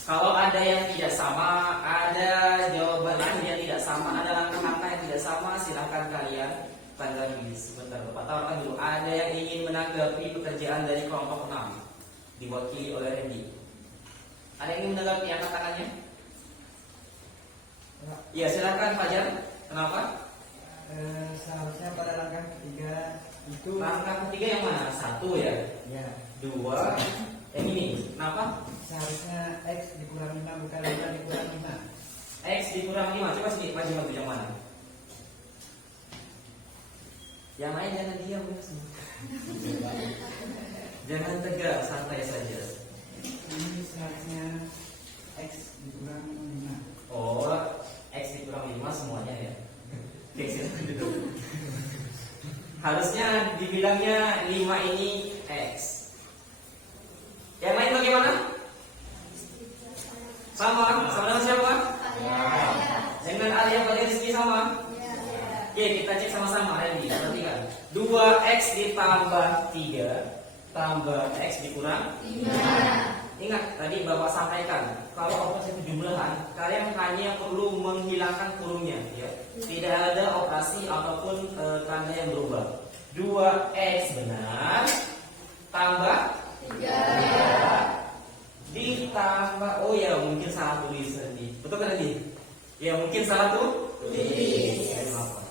Kalau ada yang tidak sama, ada jawaban yang tidak sama, ada langkah-langkah yang tidak sama, silakan kalian tanggapi sebentar. Bapak tawarkan dulu. Ada yang ingin menanggapi pekerjaan dari kelompok 6 diwakili oleh Randy. Ada yang ingin menanggapi, angkat tangannya? Ya, silakan Fajar. Kenapa? Seharusnya pada langkah ketiga itu Langkah ketiga yang mana? 1 ya? ya 2. Yang ini. Kenapa? seharusnya X dikurang 5 bukan 5 dikurang 5. X dikurang 5. Coba sini, maju yang mana? Yang lain jangan diam. Jangan tegak, santai saja. Ini seharusnya X dikurang 5. Oh, X dikurang 5 semuanya ya. Oke, silakan duduk. Harusnya dibilangnya 5 ini X. Yang lain bagaimana? Sama dengan siapa? Dengan Arya pada Rizky sama? Oke, kita cek sama-sama. Randy, perhatikan. 2X ditambah 3 tambah X dikurang 5. Ingat, tadi Bapak sampaikan, kalau operasi jumlahan, kalian hanya perlu menghilangkan kurungnya, ya. Tidak ada operasi ataupun tanda yang berubah. 2X benar, tambah 3 ditambah, oh ya mungkin salah tulis tadi. Betul kan tadi? Ya mungkin salah tulis. Maaf.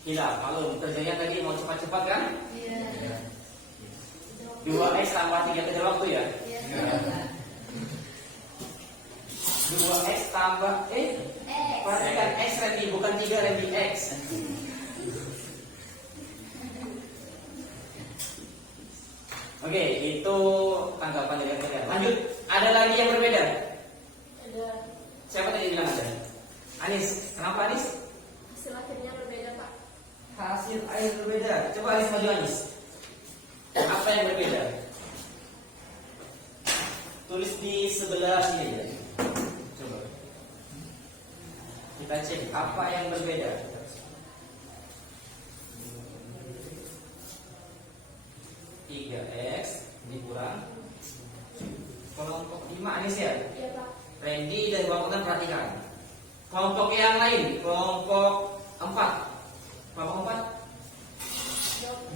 Tidak, kalau kerjanya tadi mau cepat-cepat kan? 2X tambah 3 kejar waktu ya? 2X tambah perhatikan X Randy, bukan 3 Randy, X. Oke, itu tanggapan dari kalian. Lanjut, ada lagi yang berbeda? Ada. Siapa tadi bilang ada? Anis, kenapa Anis? Hasil akhirnya berbeda, Pak. Hasil air berbeda. Coba Anis maju Anis. Apa yang berbeda? Tulis di sebelah sini ya. Coba. Kita cek apa yang berbeda. X dikurang kelompok 5 Anis ya? Iya, Pak. Randy dan kelompok 6 perhatikan. Kelompok yang lain, kelompok 4. Kelompok 4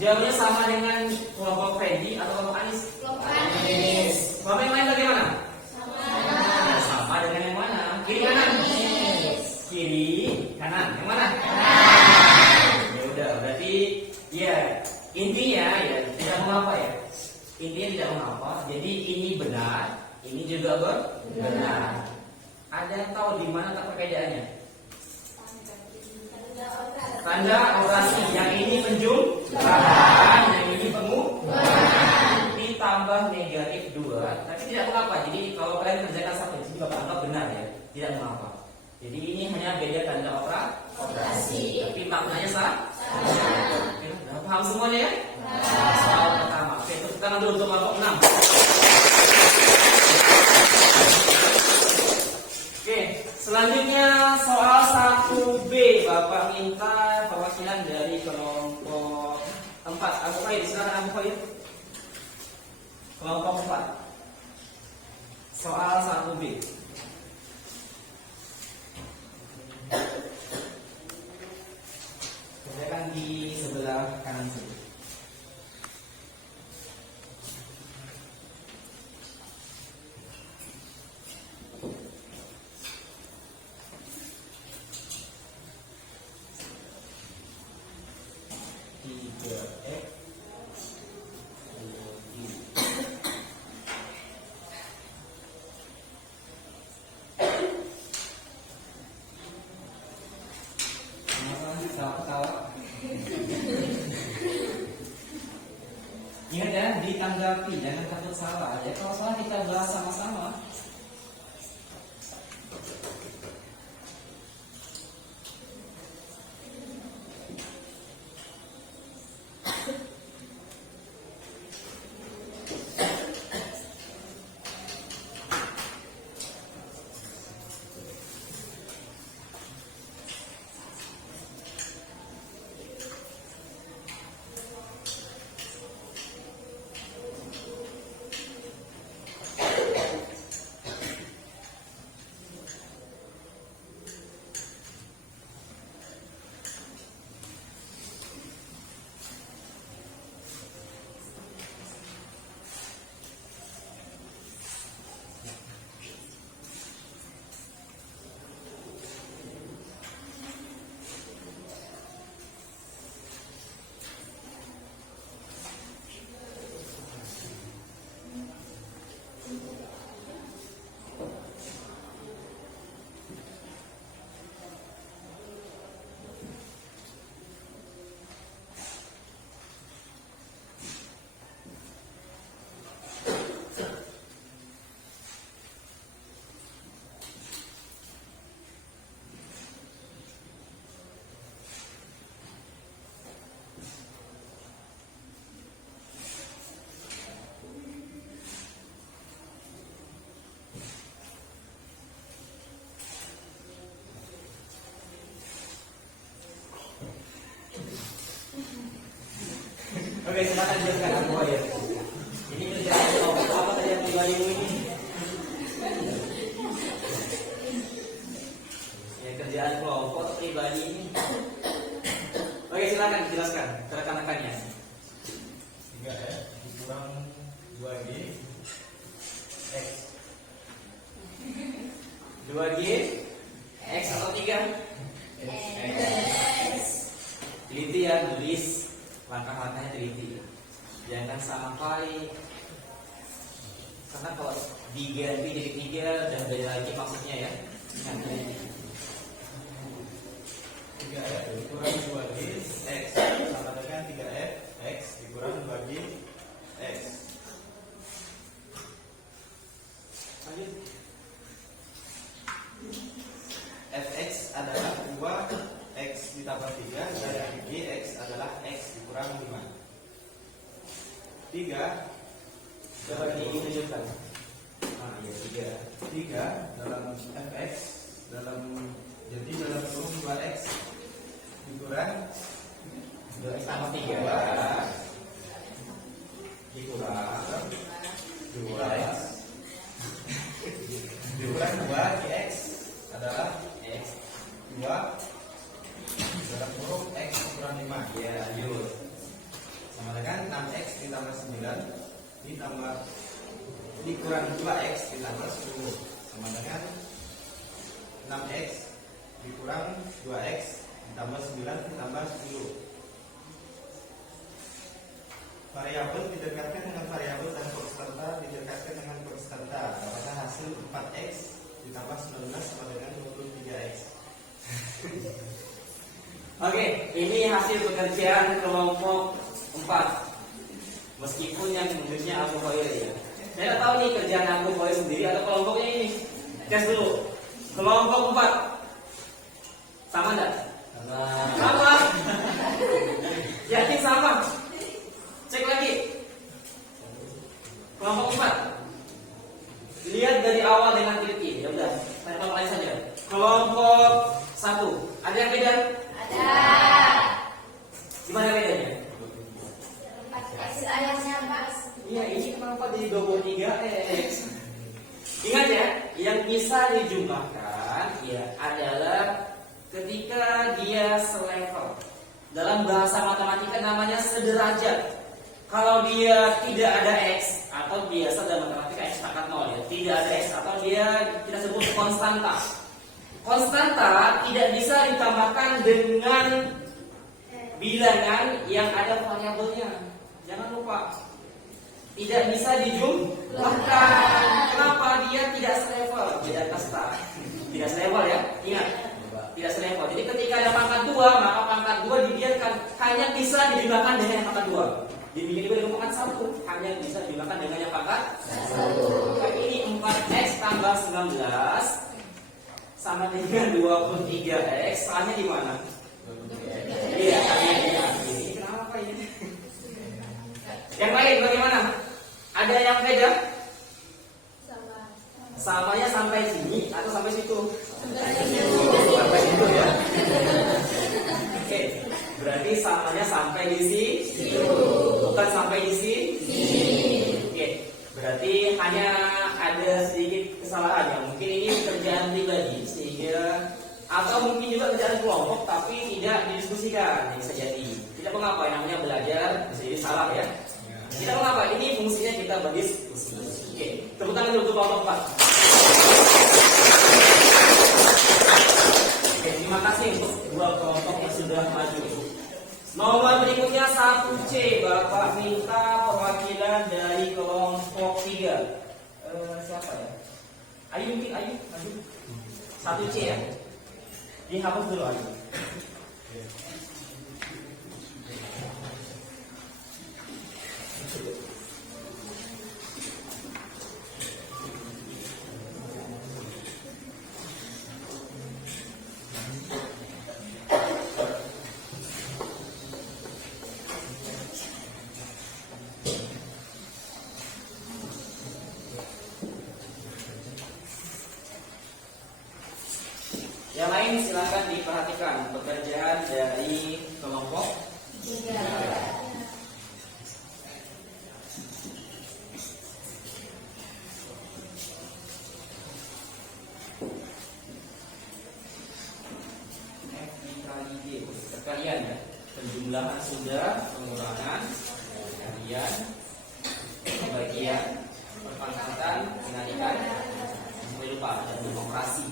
jawabannya sama dengan kelompok Randy atau kelompok Anis? Kelompok Anis. Kelompok yang lain bagaimana? Sama. Sama dengan yang mana? Kiri kanan? Kiri kanan. Yang mana? Ya udah, berarti ya intinya ya tidak mengapa ya. Intinya tidak mengapa. Jadi ini benar, ini juga atau benar? Ada yang tahu di mana tak perbedaannya? Tanda operasi. Yang ini penjumlahan, yang ini pengurangan. Ditambah negatif 2, tapi tidak mengapa. Jadi kalau kalian kerjakan satu di sini Bapak anggap benar ya, tidak mengapa. Jadi ini hanya beda tanda operasi, tapi maknanya sama. Sudah paham semuanya ya? Soal pertama. Oke, tepuk tangan dulu untuk kelompok 6. Oke, selanjutnya soal 1B. Bapak minta perwakilan dari kelompok 4. Abu Khair, silakan Abu Khair. Kelompok 4. Soal 1B. Kerjakan di sebelah kanan sini. Ingat ya, ditanggapi, jangan takut salah. Ya kalau salah kita bahas sama-sama. Oke, silakan jelaskan Abu Khair. Ini kerjaan kelompok apa tadi yang pribadimu ini? Ya, kerjaan kelompok atau pribadi ini. Oke, silakan jelaskan ke rekan-rekannya. 3F dikurang 2G X. 2G X atau 3? Teliti ya, tulis langkah-langkahnya, teliti. Jangan sampai, karena kalau diganti jadi 3 dan beda lagi maksudnya ya. Jangan teliti. 3F dikurang 2G X sama dengan 3F X dikurang 2G X. Lanjut. Fx adalah 2X ditambah 3 dan Gx adalah X dikurang 5. 3 Coba ditunjukkan. Ah, ya 3 dalam Fx jadi dalam kurung 2X dikurang 2X tambah 3 dikurang 2X dikurang 2Gx adalah X. 2 dalam kurung X dikurang 5. Ya, lanjut. Sama dengan 6X ditambah 9 ditambah dikurang 2X ditambah 10 sama dengan 6X dikurang 2X ditambah 9 ditambah 10. Variabel didekatkan dengan variabel dan konstanta didekatkan dengan konstanta. Apakah hasil 19 sama dengan 23X. Oke, ini hasil pekerjaan kelompok 4. Meskipun yang menulisnya Abu Khair ya. Saya nggak tahu nih kerjaan Abu Khair sendiri atau kelompoknya ini. Tes dulu. Kelompok 4. Sama enggak? Sama. Yakin sama? Cek lagi. Kelompok 4. Lihat dari awal dengan teliti. Ya udah, saya tolak saja. Kelompok 1. Ada yang beda? Ada. Gimana bedanya? 4X ayahnya Mas. Iya, ini kenapa jadi 23X? Ingat ya, yang bisa dijumlahkan ya adalah ketika dia selevel. Dalam bahasa matematika namanya sederajat. Kalau dia tidak ada X atau biasa dalam matematika X pangkat 0 ya, tidak ada X atau dia kita sebut konstanta. Konstanta tidak bisa ditambahkan dengan bilangan yang ada variabelnya. Jangan lupa, tidak bisa dijumlahkan. Kenapa? Dia tidak selevel, beda kasta. Tidak selevel ya, ingat. Tidak selevel. Jadi ketika ada pangkat 2, maka pangkat 2 dibiarkan hanya bisa dijumlahkan dengan yang pangkat 2. Demikian juga dengan pangkat 1, hanya bisa dijumlahkan dengan yang pangkat 1. Maka ini 4X tambah 19 sama dengan 23X. Soalnya di mana? Iya, ini kenapa ini? Yang lain bagaimana? Ada yang beda? Sama. Samanya sampai sini atau sampai situ? Sampai situ ya. Oke, berarti samanya sampai di sini, bukan sampai di sini. Oke, berarti hanya ada sedikit kesalahan ya. Mungkin ini kerjaan pribadi sehingga atau mungkin juga kerjaan kelompok tapi tidak didiskusikan. Bisa jadi. Tidak mengapa, yang namanya belajar bisa jadi salah ya. Tidak mengapa, ini fungsinya kita berdiskusi. Oke, tepuk tangan dulu untuk kelompok 4. Oke, terima kasih untuk dua kelompok yang sudah maju. Nomor berikutnya 1C, Bapak minta perwakilan dari kelompok 3. Siapa ya? Ayu mungkin, Ayu, maju. 1C ya. Dihapus dulu Ayu. Yang lain silakan diperhatikan pekerjaan dari kelompok 3. F dikali G. Sekalian ya. Penjumlahan sudah, pengurangan, kalian, pembagian, perpangkatan, pengalihan. Sampai lupa ada demokrasi.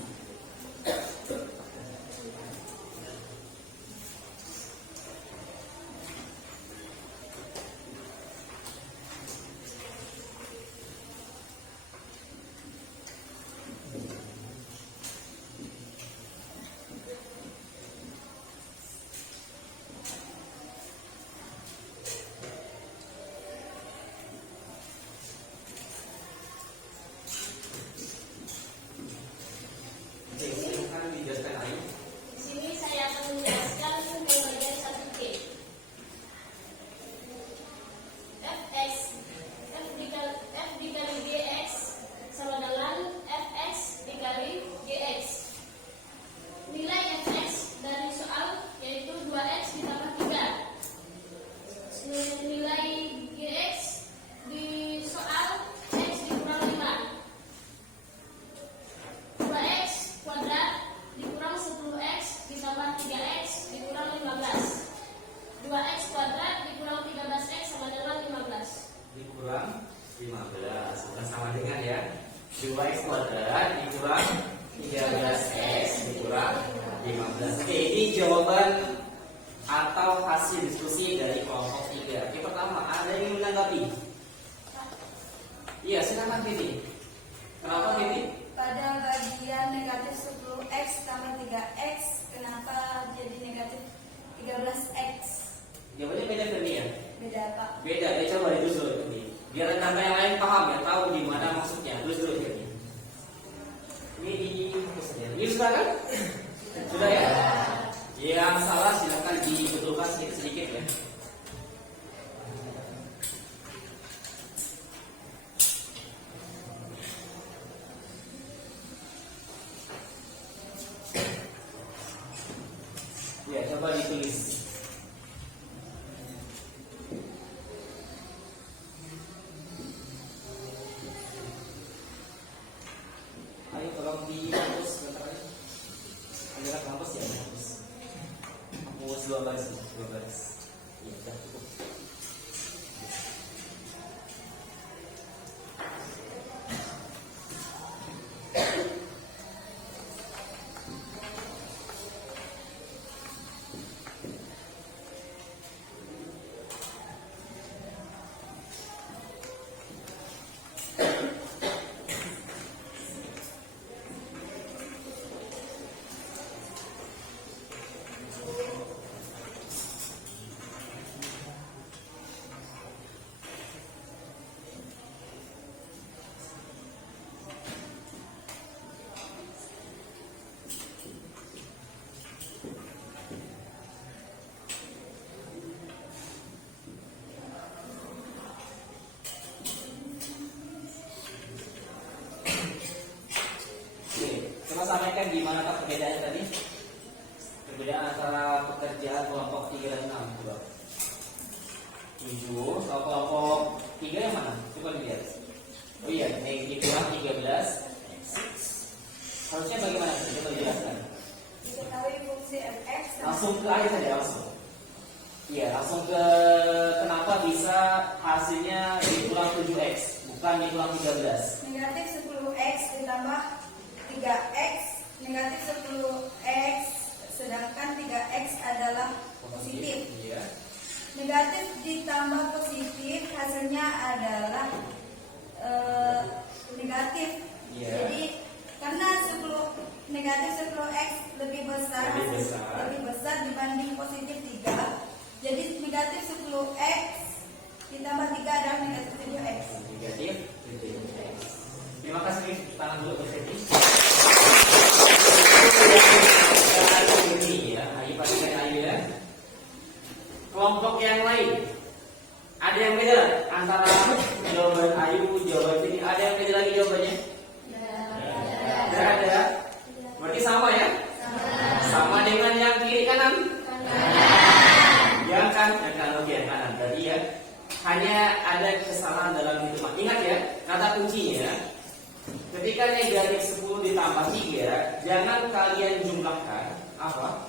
Ini sudah kan? Sudah ya? Yang salah silakan dibetulkan sedikit-sedikit ya. Ya, coba ditulis. Ayo tolong dihapus sebentar aja. Agar kampus ya hapus. Hapus 2 baris, 2 baris. Ya, udah cukup. Coba sampaikan gimana kak perbedaannya tadi? Perbedaan antara pekerjaan kelompok 3 dan 6 coba. 7, kalau kelompok 3 yang mana? Coba dilihat. Oh iya, ini kurang 13. Harusnya bagaimana? Coba dijelaskan. Diketahui fungsi fx Langsung ke akhir saja langsung. Iya, langsung ke kenapa bisa hasilnya dikurang 7x, bukan dikurang 13. negatif 10x ditambah 3x, negatif 10x, sedangkan 3x adalah positif. Iya. Negatif ditambah positif hasilnya adalah negatif. Iya. Jadi karena 10 negatif 10x lebih besar, Lebih besar. dibanding positif 3. Jadi negatif 10x ditambah 3 adalah negatif 7x. Negatif 7x. Terima kasih. Tangan dulu berhenti. Ini ya, Ayu pastikan Ayu ya. Kelompok yang lain, ada yang beda antara jawaban Ayu, jawaban ini, ada yang beda lagi jawabannya? Tidak ada. Berarti sama ya? Sama dengan yang kiri kanan? Ya kan? Ya kan, oke kanan. Berarti ya, hanya ada kesalahan dalam hitungan. Ingat ya, kata kuncinya. Ketika negatif 10 ditambah 3, jangan kalian jumlahkan apa?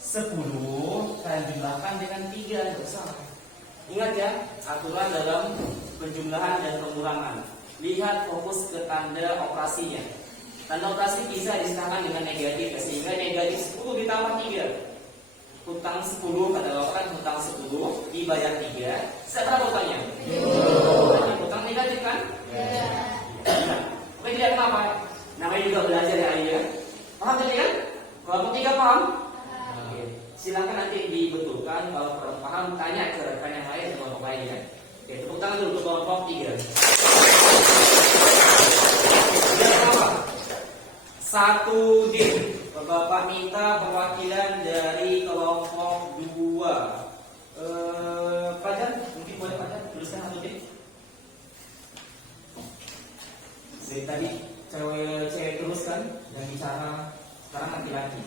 10 kalian jumlahkan dengan 3, tidak salah. Ingat ya, aturan dalam penjumlahan dan pengurangan. Lihat fokus ke tanda operasinya. Tanda operasi bisa disertakan dengan negatif, sehingga negatif 10 ditambah 3. Hutang 10 pada laporan hutang 10 dibayar 3. Seberapa hutangnya? Hutang negatif kan? Nah, tapi tidak kenapa? Namanya juga belajar ya Ayu ya. Paham tadi kan? Kelompok 3 paham? Oke. Silakan nanti dibetulkan. Kalau kurang paham tanya ke rekan yang lain di kelompok lain ya. Oke, tepuk tangan dulu untuk kelompok 3. Yang pertama 1D. Bapak minta perwakilan dari kelompok 2. Pelajar, mungkin boleh pelajar tuliskan 1D. Dari tadi cewek terus kan yang bicara, sekarang laki-laki.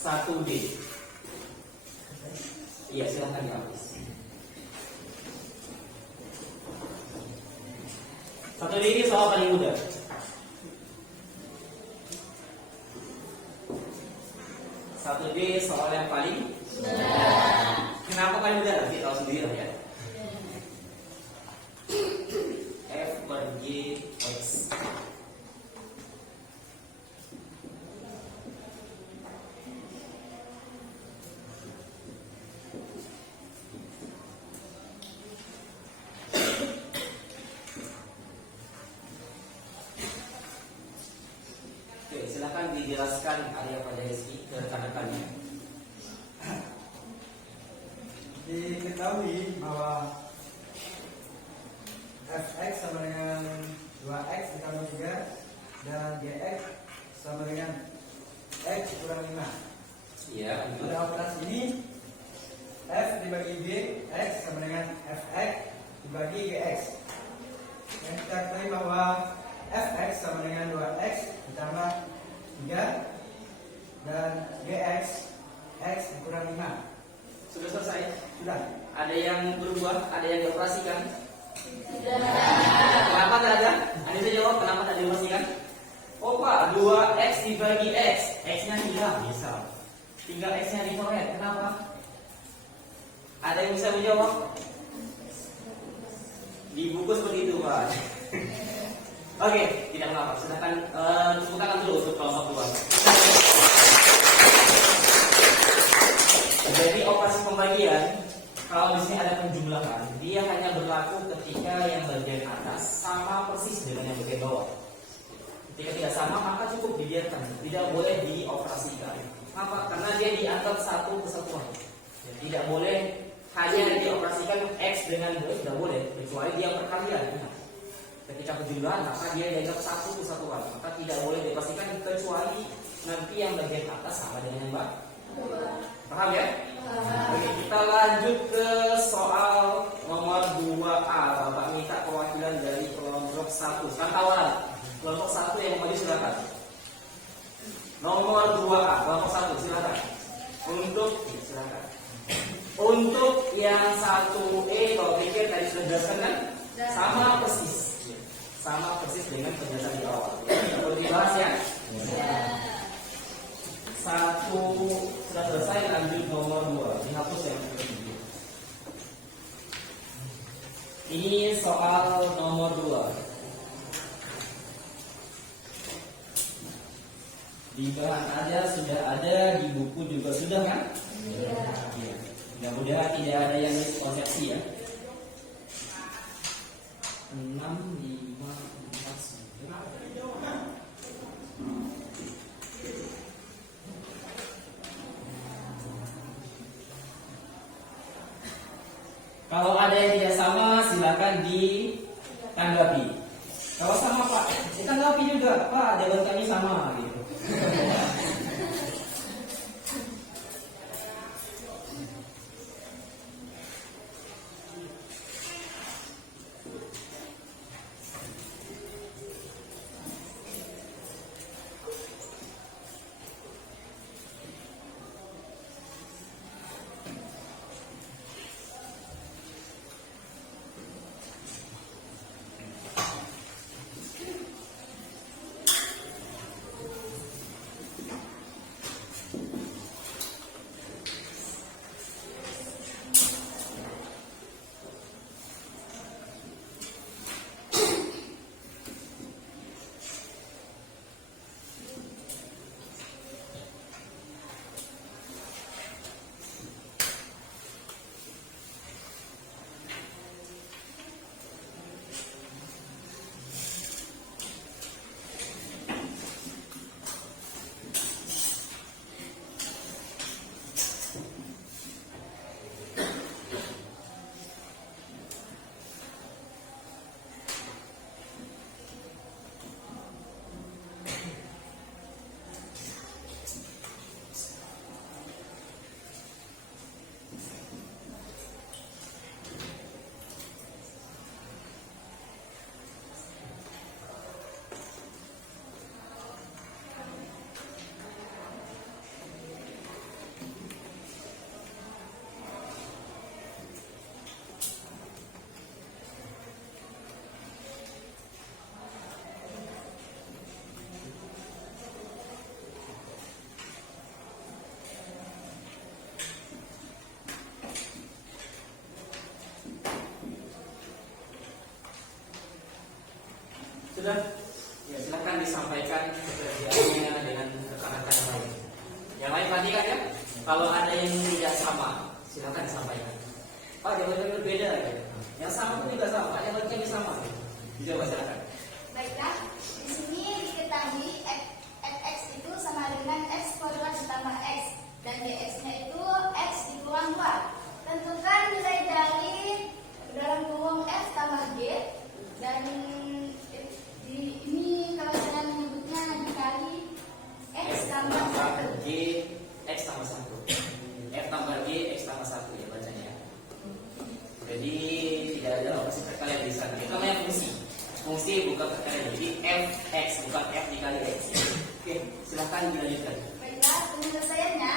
1D. Iya, silahkan dihapus. 1D ini soal paling mudah. Satu D soal yang paling mudah. Kenapa paling mudah? Nanti tahu sendiri lah ya. F per G X. Oke, silakan dijelaskan Arya pada Rizky ke rekan-rekannya. Diketahui bahwa fx sama dengan 2x ditambah 3 dan gx sama dengan x kurang 5. Iya, betul. Pada operasi ini f dibagi g, x sama dengan fx dibagi gx. Yang kita ketahui bahwa fx sama dengan 2x ditambah 3 dan gx x dikurang 5. Sudah selesai? Sudah. Ada yang berubah? Ada yang dioperasikan? Kenapa tidak ada? Anda jawab, kenapa tidak dioperasikan? Oh Pak, 2x dibagi x, x-nya hilang misal. Tinggal x-nya dicoret. Kenapa? Ada yang bisa menjawab? Di buku seperti itu Pak. Oke, tidak mengapa. Silakan tepuk tangan dulu untuk kelompok 2. Jadi operasi pembagian, kalau di sini ada penjumlahan, dia hanya berlaku ketika yang bagian atas sama persis dengan yang bagian bawah. Ketika tidak sama, maka cukup dibiarkan, tidak boleh dioperasikan. Kenapa? Karena dia dianggap satu kesatuan. Ya, tidak boleh hanya dioperasikan x dengan y, tidak boleh, kecuali dia perkalian. Ingat. Ketika penjumlahan, maka dia dianggap satu kesatuan, maka tidak boleh dioperasikan kecuali nanti yang bagian atas sama dengan yang bawah. Paham ya? Oke, kita lanjut ke soal nomor 2A. Bapak minta perwakilan dari kelompok 1. Sekarang tawaran. Kelompok 1 yang maju silakan. Nomor 2A, kelompok 1 silakan. Silakan. Untuk yang 1E, kalau pikir tadi sudah jelaskan kan? Sama persis. Sama persis dengan penjelasan di awal. Perlu dibahas ya? Satu sudah selesai, lanjut nomor 2. Dihapus ya. Ini soal nomor 2. Di bahan aja sudah ada, di buku juga sudah kan? Iya. Mudah-mudahan tidak ada yang miskonsepsi ya. 6, 5, 4, 9. Kalau ada yang tidak sama, silakan ditanggapi. Kalau sama Pak, ditanggapi juga. Pak, jawabannya sama gitu. Sudah? Ya, silakan disampaikan pekerjaannya dengan rekan-rekan yang lain. Yang lain perhatikan ya. Kalau ada yang tidak sama, silakan disampaikan. Pak, jawabannya berbeda ya. Yang sama pun juga sama, jawabannya sama. Dijawab silakan. Baiklah, di sini diketahui fx itu sama dengan x kuadrat ditambah x dan dx-nya itu x dikurang 2. Tentukan nilai dari dalam kurung f tambah g dan di fungsi bukan perkara jadi fx bukan f dikali x. Oke, silahkan dilanjutkan. Baiklah, penyelesaiannya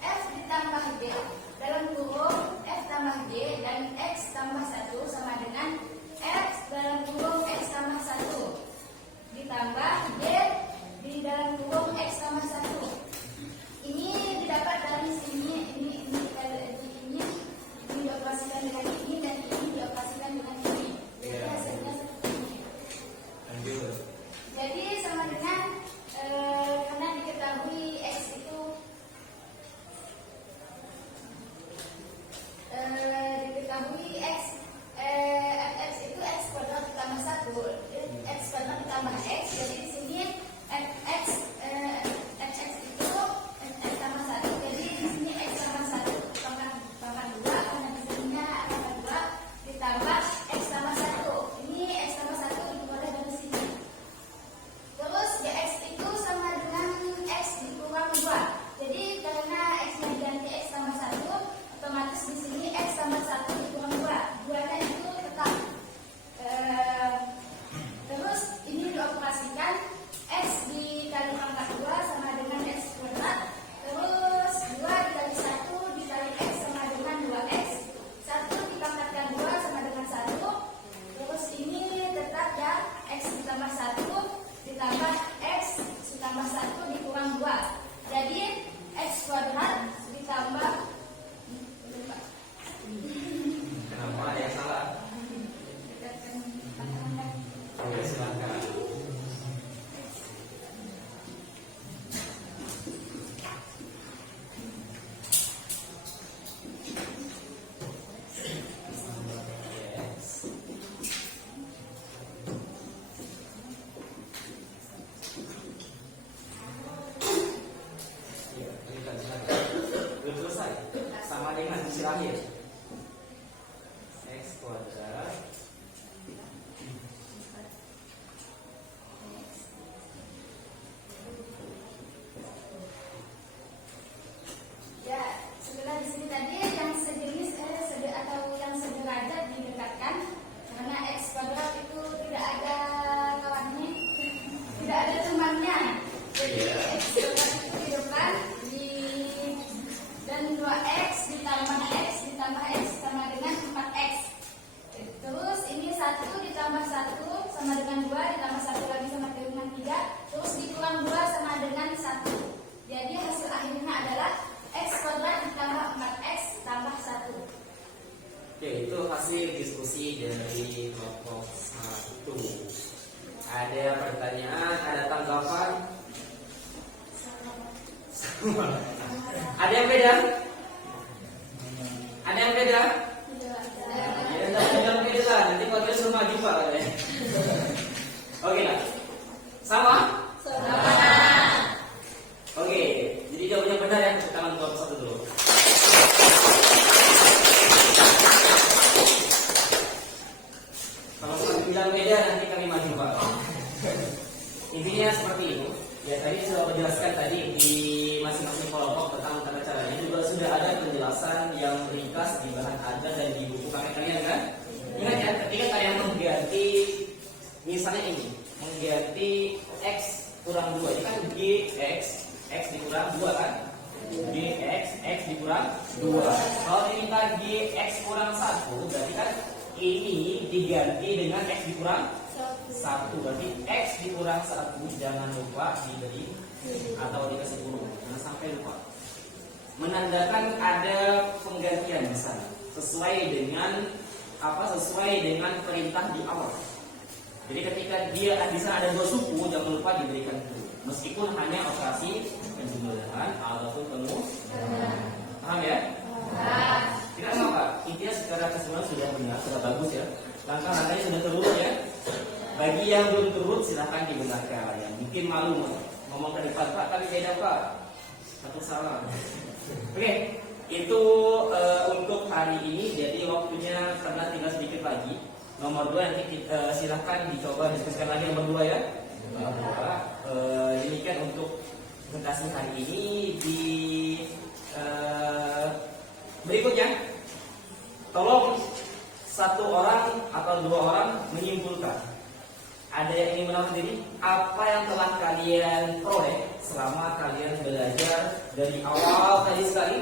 f ditambah g dalam kurung f tambah g dan x tambah 1 sama dengan x dalam kurung x tambah 1 ditambah g di dalam kurung x tambah 1. Ini didapat dari sini, ini dioperasikan dengan ini dan ini dioperasikan dengan ini. Jadi hasilnya seperti ini. Lanjut. Jadi sama dengan karena diketahui x itu fx itu x kuadrat ditambah 1, x kuadrat ditambah x. Jadi di sini fx itu x tambah 1. Jadi di sini x tambah 1 pangkat 2 karena di sininya pangkat 2 ditambah x tambah 1. Ini x tambah 1 diperoleh dari sini. Terus dx itu sama dengan x dikurang 2. Jadi karena x-nya diganti x tambah 1, otomatis di sini x tambah 1 dikurang 2. 2-nya itu tetap. Terus ini dioperasikan x dikali pangkat 2 sama dengan x kuadrat. Terus 2 dikali 1 dikali x sama dengan 2x. 1 dipangkatkan 2 sama dengan 1. Terus ini tetap ya x ditambah 1 ditambah x ditambah 1 dikurang 2. Jadi x kuadrat ditambah Kenapa ada yang salah? Oke, silahkan. Ya, lanjutkan, silakan. Belum selesai. Sama dengan hasil akhir. X kuadrat ya setelah di sini tadi yang sejenis atau yang sederajat didekatkan karena x kuadrat itu tidak ada kawannya, tidak ada temannya. Jadi x kuadrat itu di depan dan 2x ditambah x sama dengan 4x. Terus ini 1 ditambah 1 sama dengan 2 ditambah 1 lagi sama dengan 3. Terus dikurang 2 sama dengan 1. Jadi hasil akhirnya adalah x kuadrat ditambah 4x tambah 1. Oke, itu hasil diskusi dari kelompok 1. Ada pertanyaan, ada tanggapan? Ada yang beda? Ada yang beda? Ya, jangan beda lah. Nanti kalau suruh maju Pak katanya. Oke lah. Sama? Oke, jadi jawabannya benar ya. Tepuk tangan kelompok 1 dulu. Kalau kami bilang beda nanti kami maju Pak. Intinya seperti itu. Ya tadi sudah menjelaskan tadi di masing-masing kelompok tentang tata caranya juga sudah ada penjelasan yang ringkas di bahan ada dan di buku kakek kalian kan? Ingat ya, ketika kalian mengganti misalnya ini, mengganti x kurang 2, ini kan gx, x dikurang 2 kan? Gx, x dikurang 2. Kalau diminta gx kurang 1, berarti kan ini diganti dengan x dikurang 1. Berarti x dikurang 1 jangan lupa diberi atau dikasih kurung, jangan sampai lupa. Menandakan ada penggantian di sana sesuai dengan perintah di awal. Jadi ketika dia di sana ada 2 suku, jangan lupa diberikan kurung. Meskipun hanya operasi penjumlahan ataupun pengurangan. Paham ya? Tidak apa-apa. Intinya secara keseluruhan sudah benar, sudah bagus ya. Langkah-langkahnya sudah terurut ya. Bagi yang belum terurut silahkan dibenarkan. Yang mungkin malu ngomong ke depan, Pak, tapi beda Pak. Satu salah. Oke, itu untuk hari ini. Jadi waktunya karena tinggal sedikit lagi. Nomor 2 nanti silahkan dicoba diskusikan lagi nomor 2 ya. Ini kan untuk presentasi hari ini di berikutnya. Tolong 1 orang atau 2 orang menyimpulkan Ada yang ingin menambahkan diri? Apa yang telah kalian peroleh selama kalian belajar dari awal tadi sekali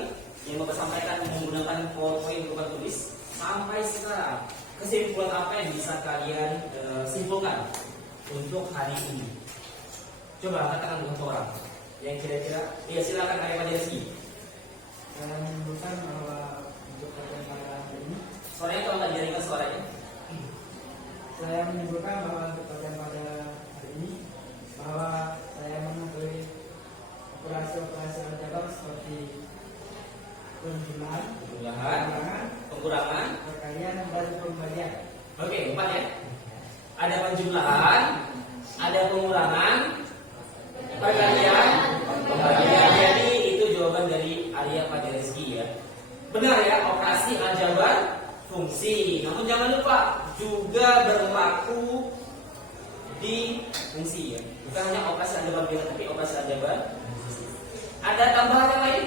yang Bapak sampaikan menggunakan PowerPoint bukan tulis sampai sekarang? Kesimpulan apa yang bisa kalian simpulkan untuk hari ini? Coba katakan dengan orang yang kira-kira. Ya silakan Pak Rizky. Saya menyimpulkan bahwa untuk pelajaran pada hari ini, Suaranya kalau nggak jaringan suaranya. saya menyimpulkan bahwa untuk pelajaran pada hari ini, bahwa saya mengetahui operasi-operasi aljabar seperti penjumlahan, Penjumlahan, pengurangan. perkalian, dan pembalian. Oke, 4 ya. Ada penjumlahan, ada pengurangan, perkalian, pembagian. Jadi itu jawaban dari Arya Pak Rizky ya. Benar ya, operasi aljabar fungsi. Namun jangan lupa juga berlaku di fungsi ya. Bukan hanya operasi aljabar biasa, tapi operasi aljabar fungsi. Ada tambahan yang lain?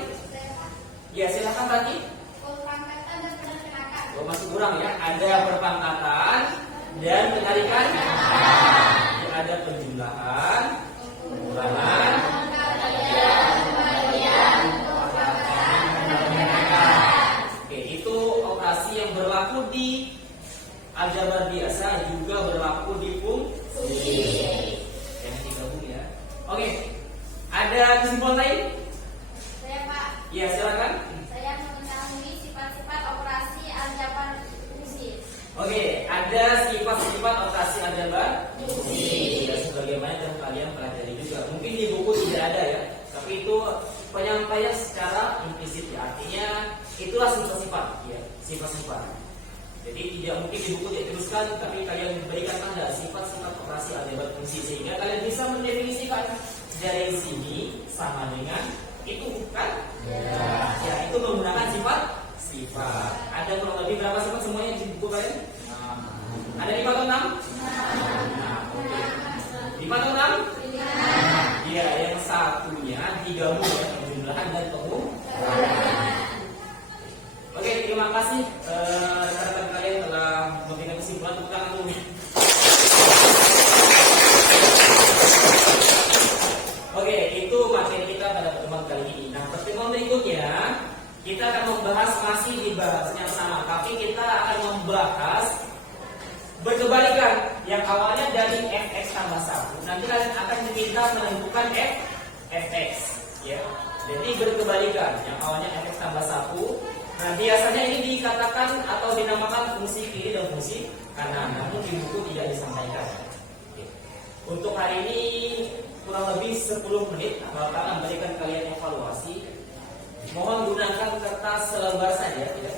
Ya silakan Tati. Pangkatan dan penarikan. Oh, masih kurang ya. Ada perpangkatan dan penarikan. Ada penjumlahan, pengurangan, oke, itu operasi yang berlaku di aljabar biasa juga berlaku di fungsi. Yang digabung ya. Oke, ada kesimpulan lain? Saya Pak, Ya silakan. saya mengetahui sifat-sifat operasi aljabar fungsi. Oke, ada sifat-sifat operasi aljabar fungsi. Ya, sebagaimana yang kalian pelajari juga. Mungkin di buku tidak ada ya, tapi itu penyampaian secara implisit ya. Artinya itulah sifat-sifat ya, sifat-sifat. Jadi tidak mungkin di buku tidak dituliskan, tapi kalian berikan tanda sifat-sifat operasi aljabar fungsi sehingga kalian bisa mendefinisikan dari sini sama dengan itu bukan? Ya, itu menggunakan sifat. Ada kurang lebih berapa sifat semuanya di buku kalian? Ada 5 atau 6? Oke. 5 atau 6? Iya, yang satunya digabung ya, penjumlahan dan pengurangan. Oke, terima kasih rekan-rekan kalian telah memberikan kesimpulan tepuk tangan dulu. Oke, itu materi kita pada pertemuan kali ini. Nah, pertemuan berikutnya kita akan membahas masih dibahas yang sama, tapi kita akan membahas berkebalikan. Yang awalnya dari fx tambah 1, nanti kalian akan diminta menentukan fx ya. Jadi berkebalikan, yang awalnya fx tambah 1. Nah, biasanya ini dikatakan atau dinamakan fungsi kiri dan fungsi kanan, namun di buku tidak disampaikan. Oke. Untuk hari ini kurang lebih 10 menit akan memberikan kalian evaluasi. Mohon gunakan kertas selembar saja ya,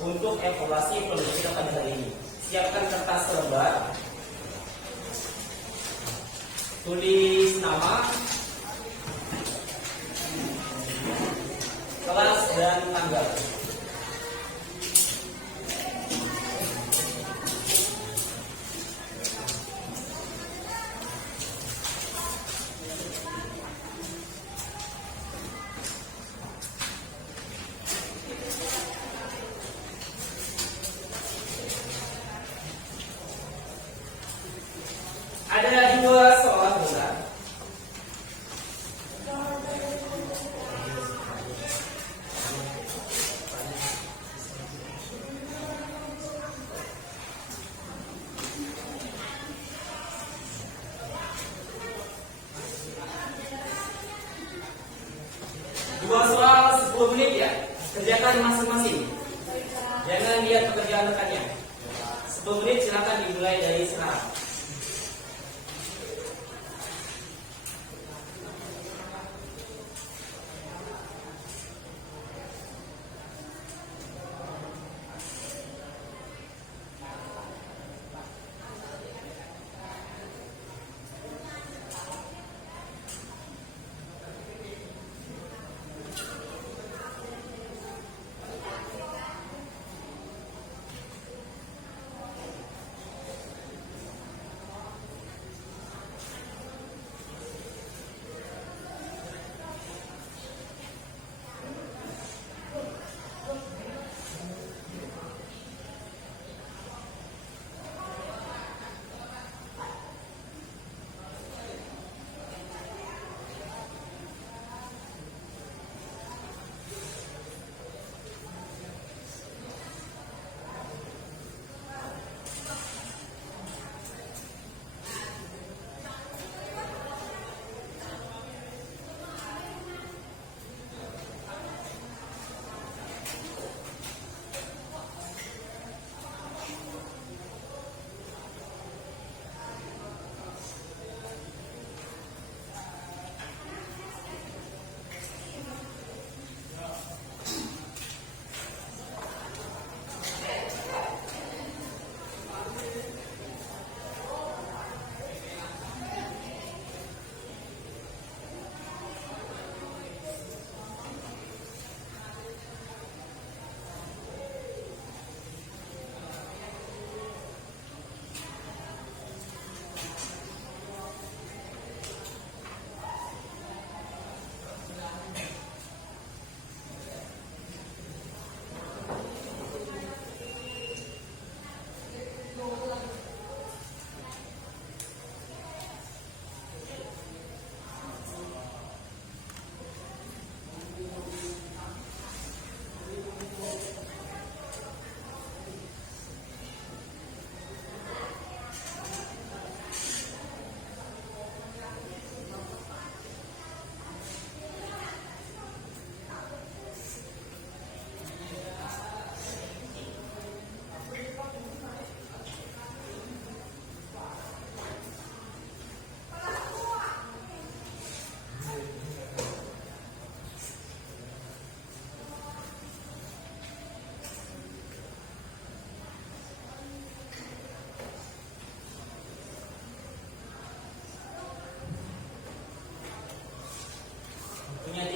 untuk evaluasi produksi kita pada hari ini. Siapkan kertas selembar, tulis nama, kelas dan tanggal. Ada 2 soal besar. Dua soal 10 menit ya. Kerjakan masing-masing. Jangan lihat pekerjaan rekannya. 10 menit silakan dimulai dari sekarang.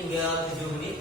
tinggal 7 menit.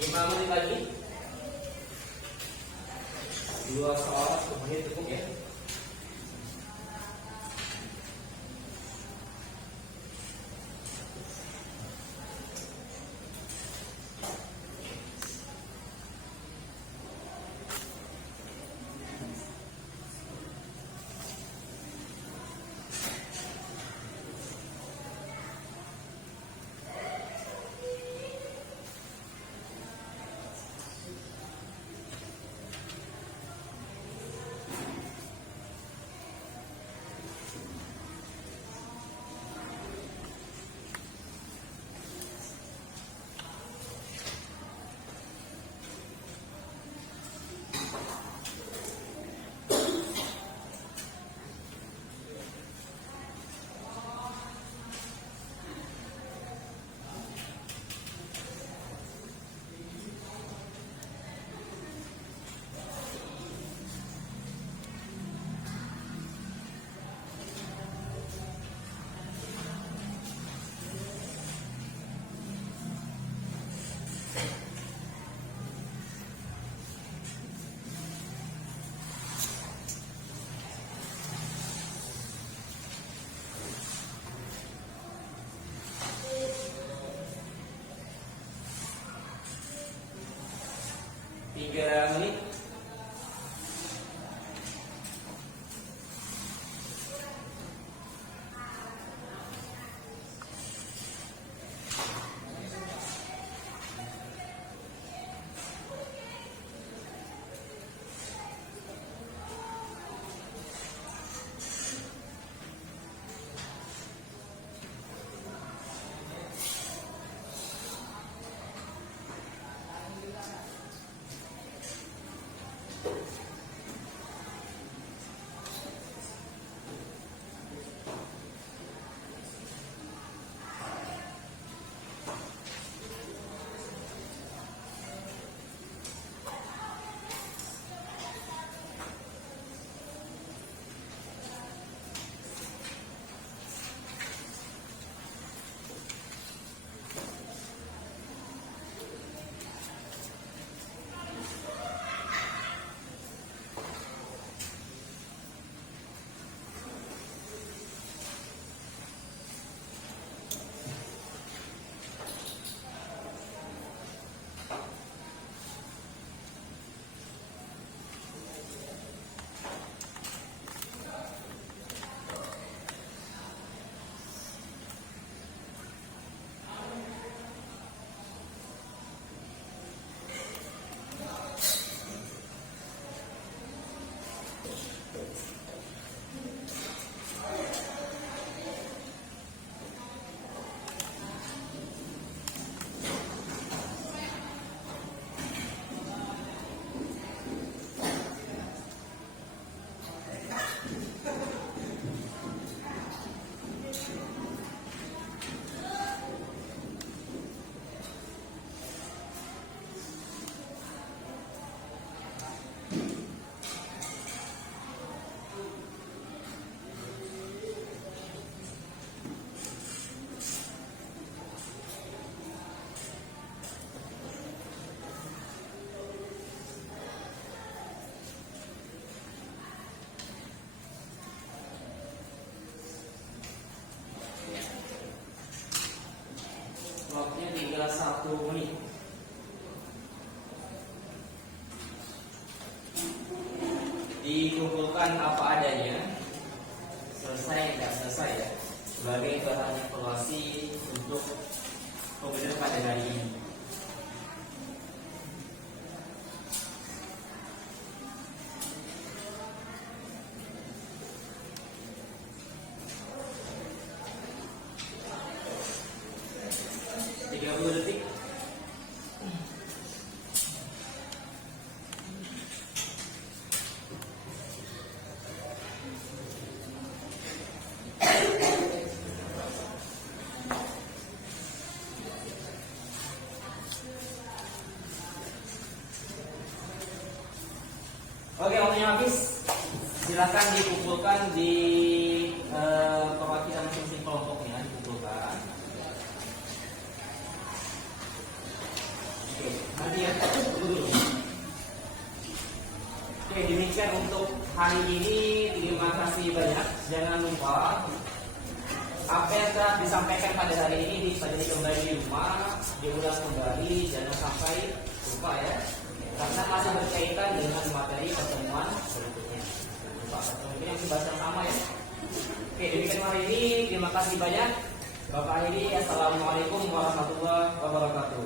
Lima menit lagi. 2 soal 10 menit cukup ya. Tiga menit. ini. Dikumpulkan apa adanya, selesai tidak selesai ya, sebagai bahan evaluasi untuk pembelajaran pada hari ini. Detik. Oke, waktunya habis. Silakan dikumpulkan di perwakilan masing-masing kelompoknya, dikumpulkan. Oke, nanti ya. Tunggu dulu. Oke, demikian untuk hari ini. Terima kasih banyak. Jangan lupa apa yang telah disampaikan pada hari ini dipelajari kembali di rumah, diulang kembali, jangan sampai lupa ya. Karena masih berkaitan dengan materi pertemuan berikutnya. Mungkin yang dibahas yang sama ya. Oke, demikian hari ini. Terima kasih banyak. Bapak Hedi, assalamualaikum warahmatullahi wabarakatuh.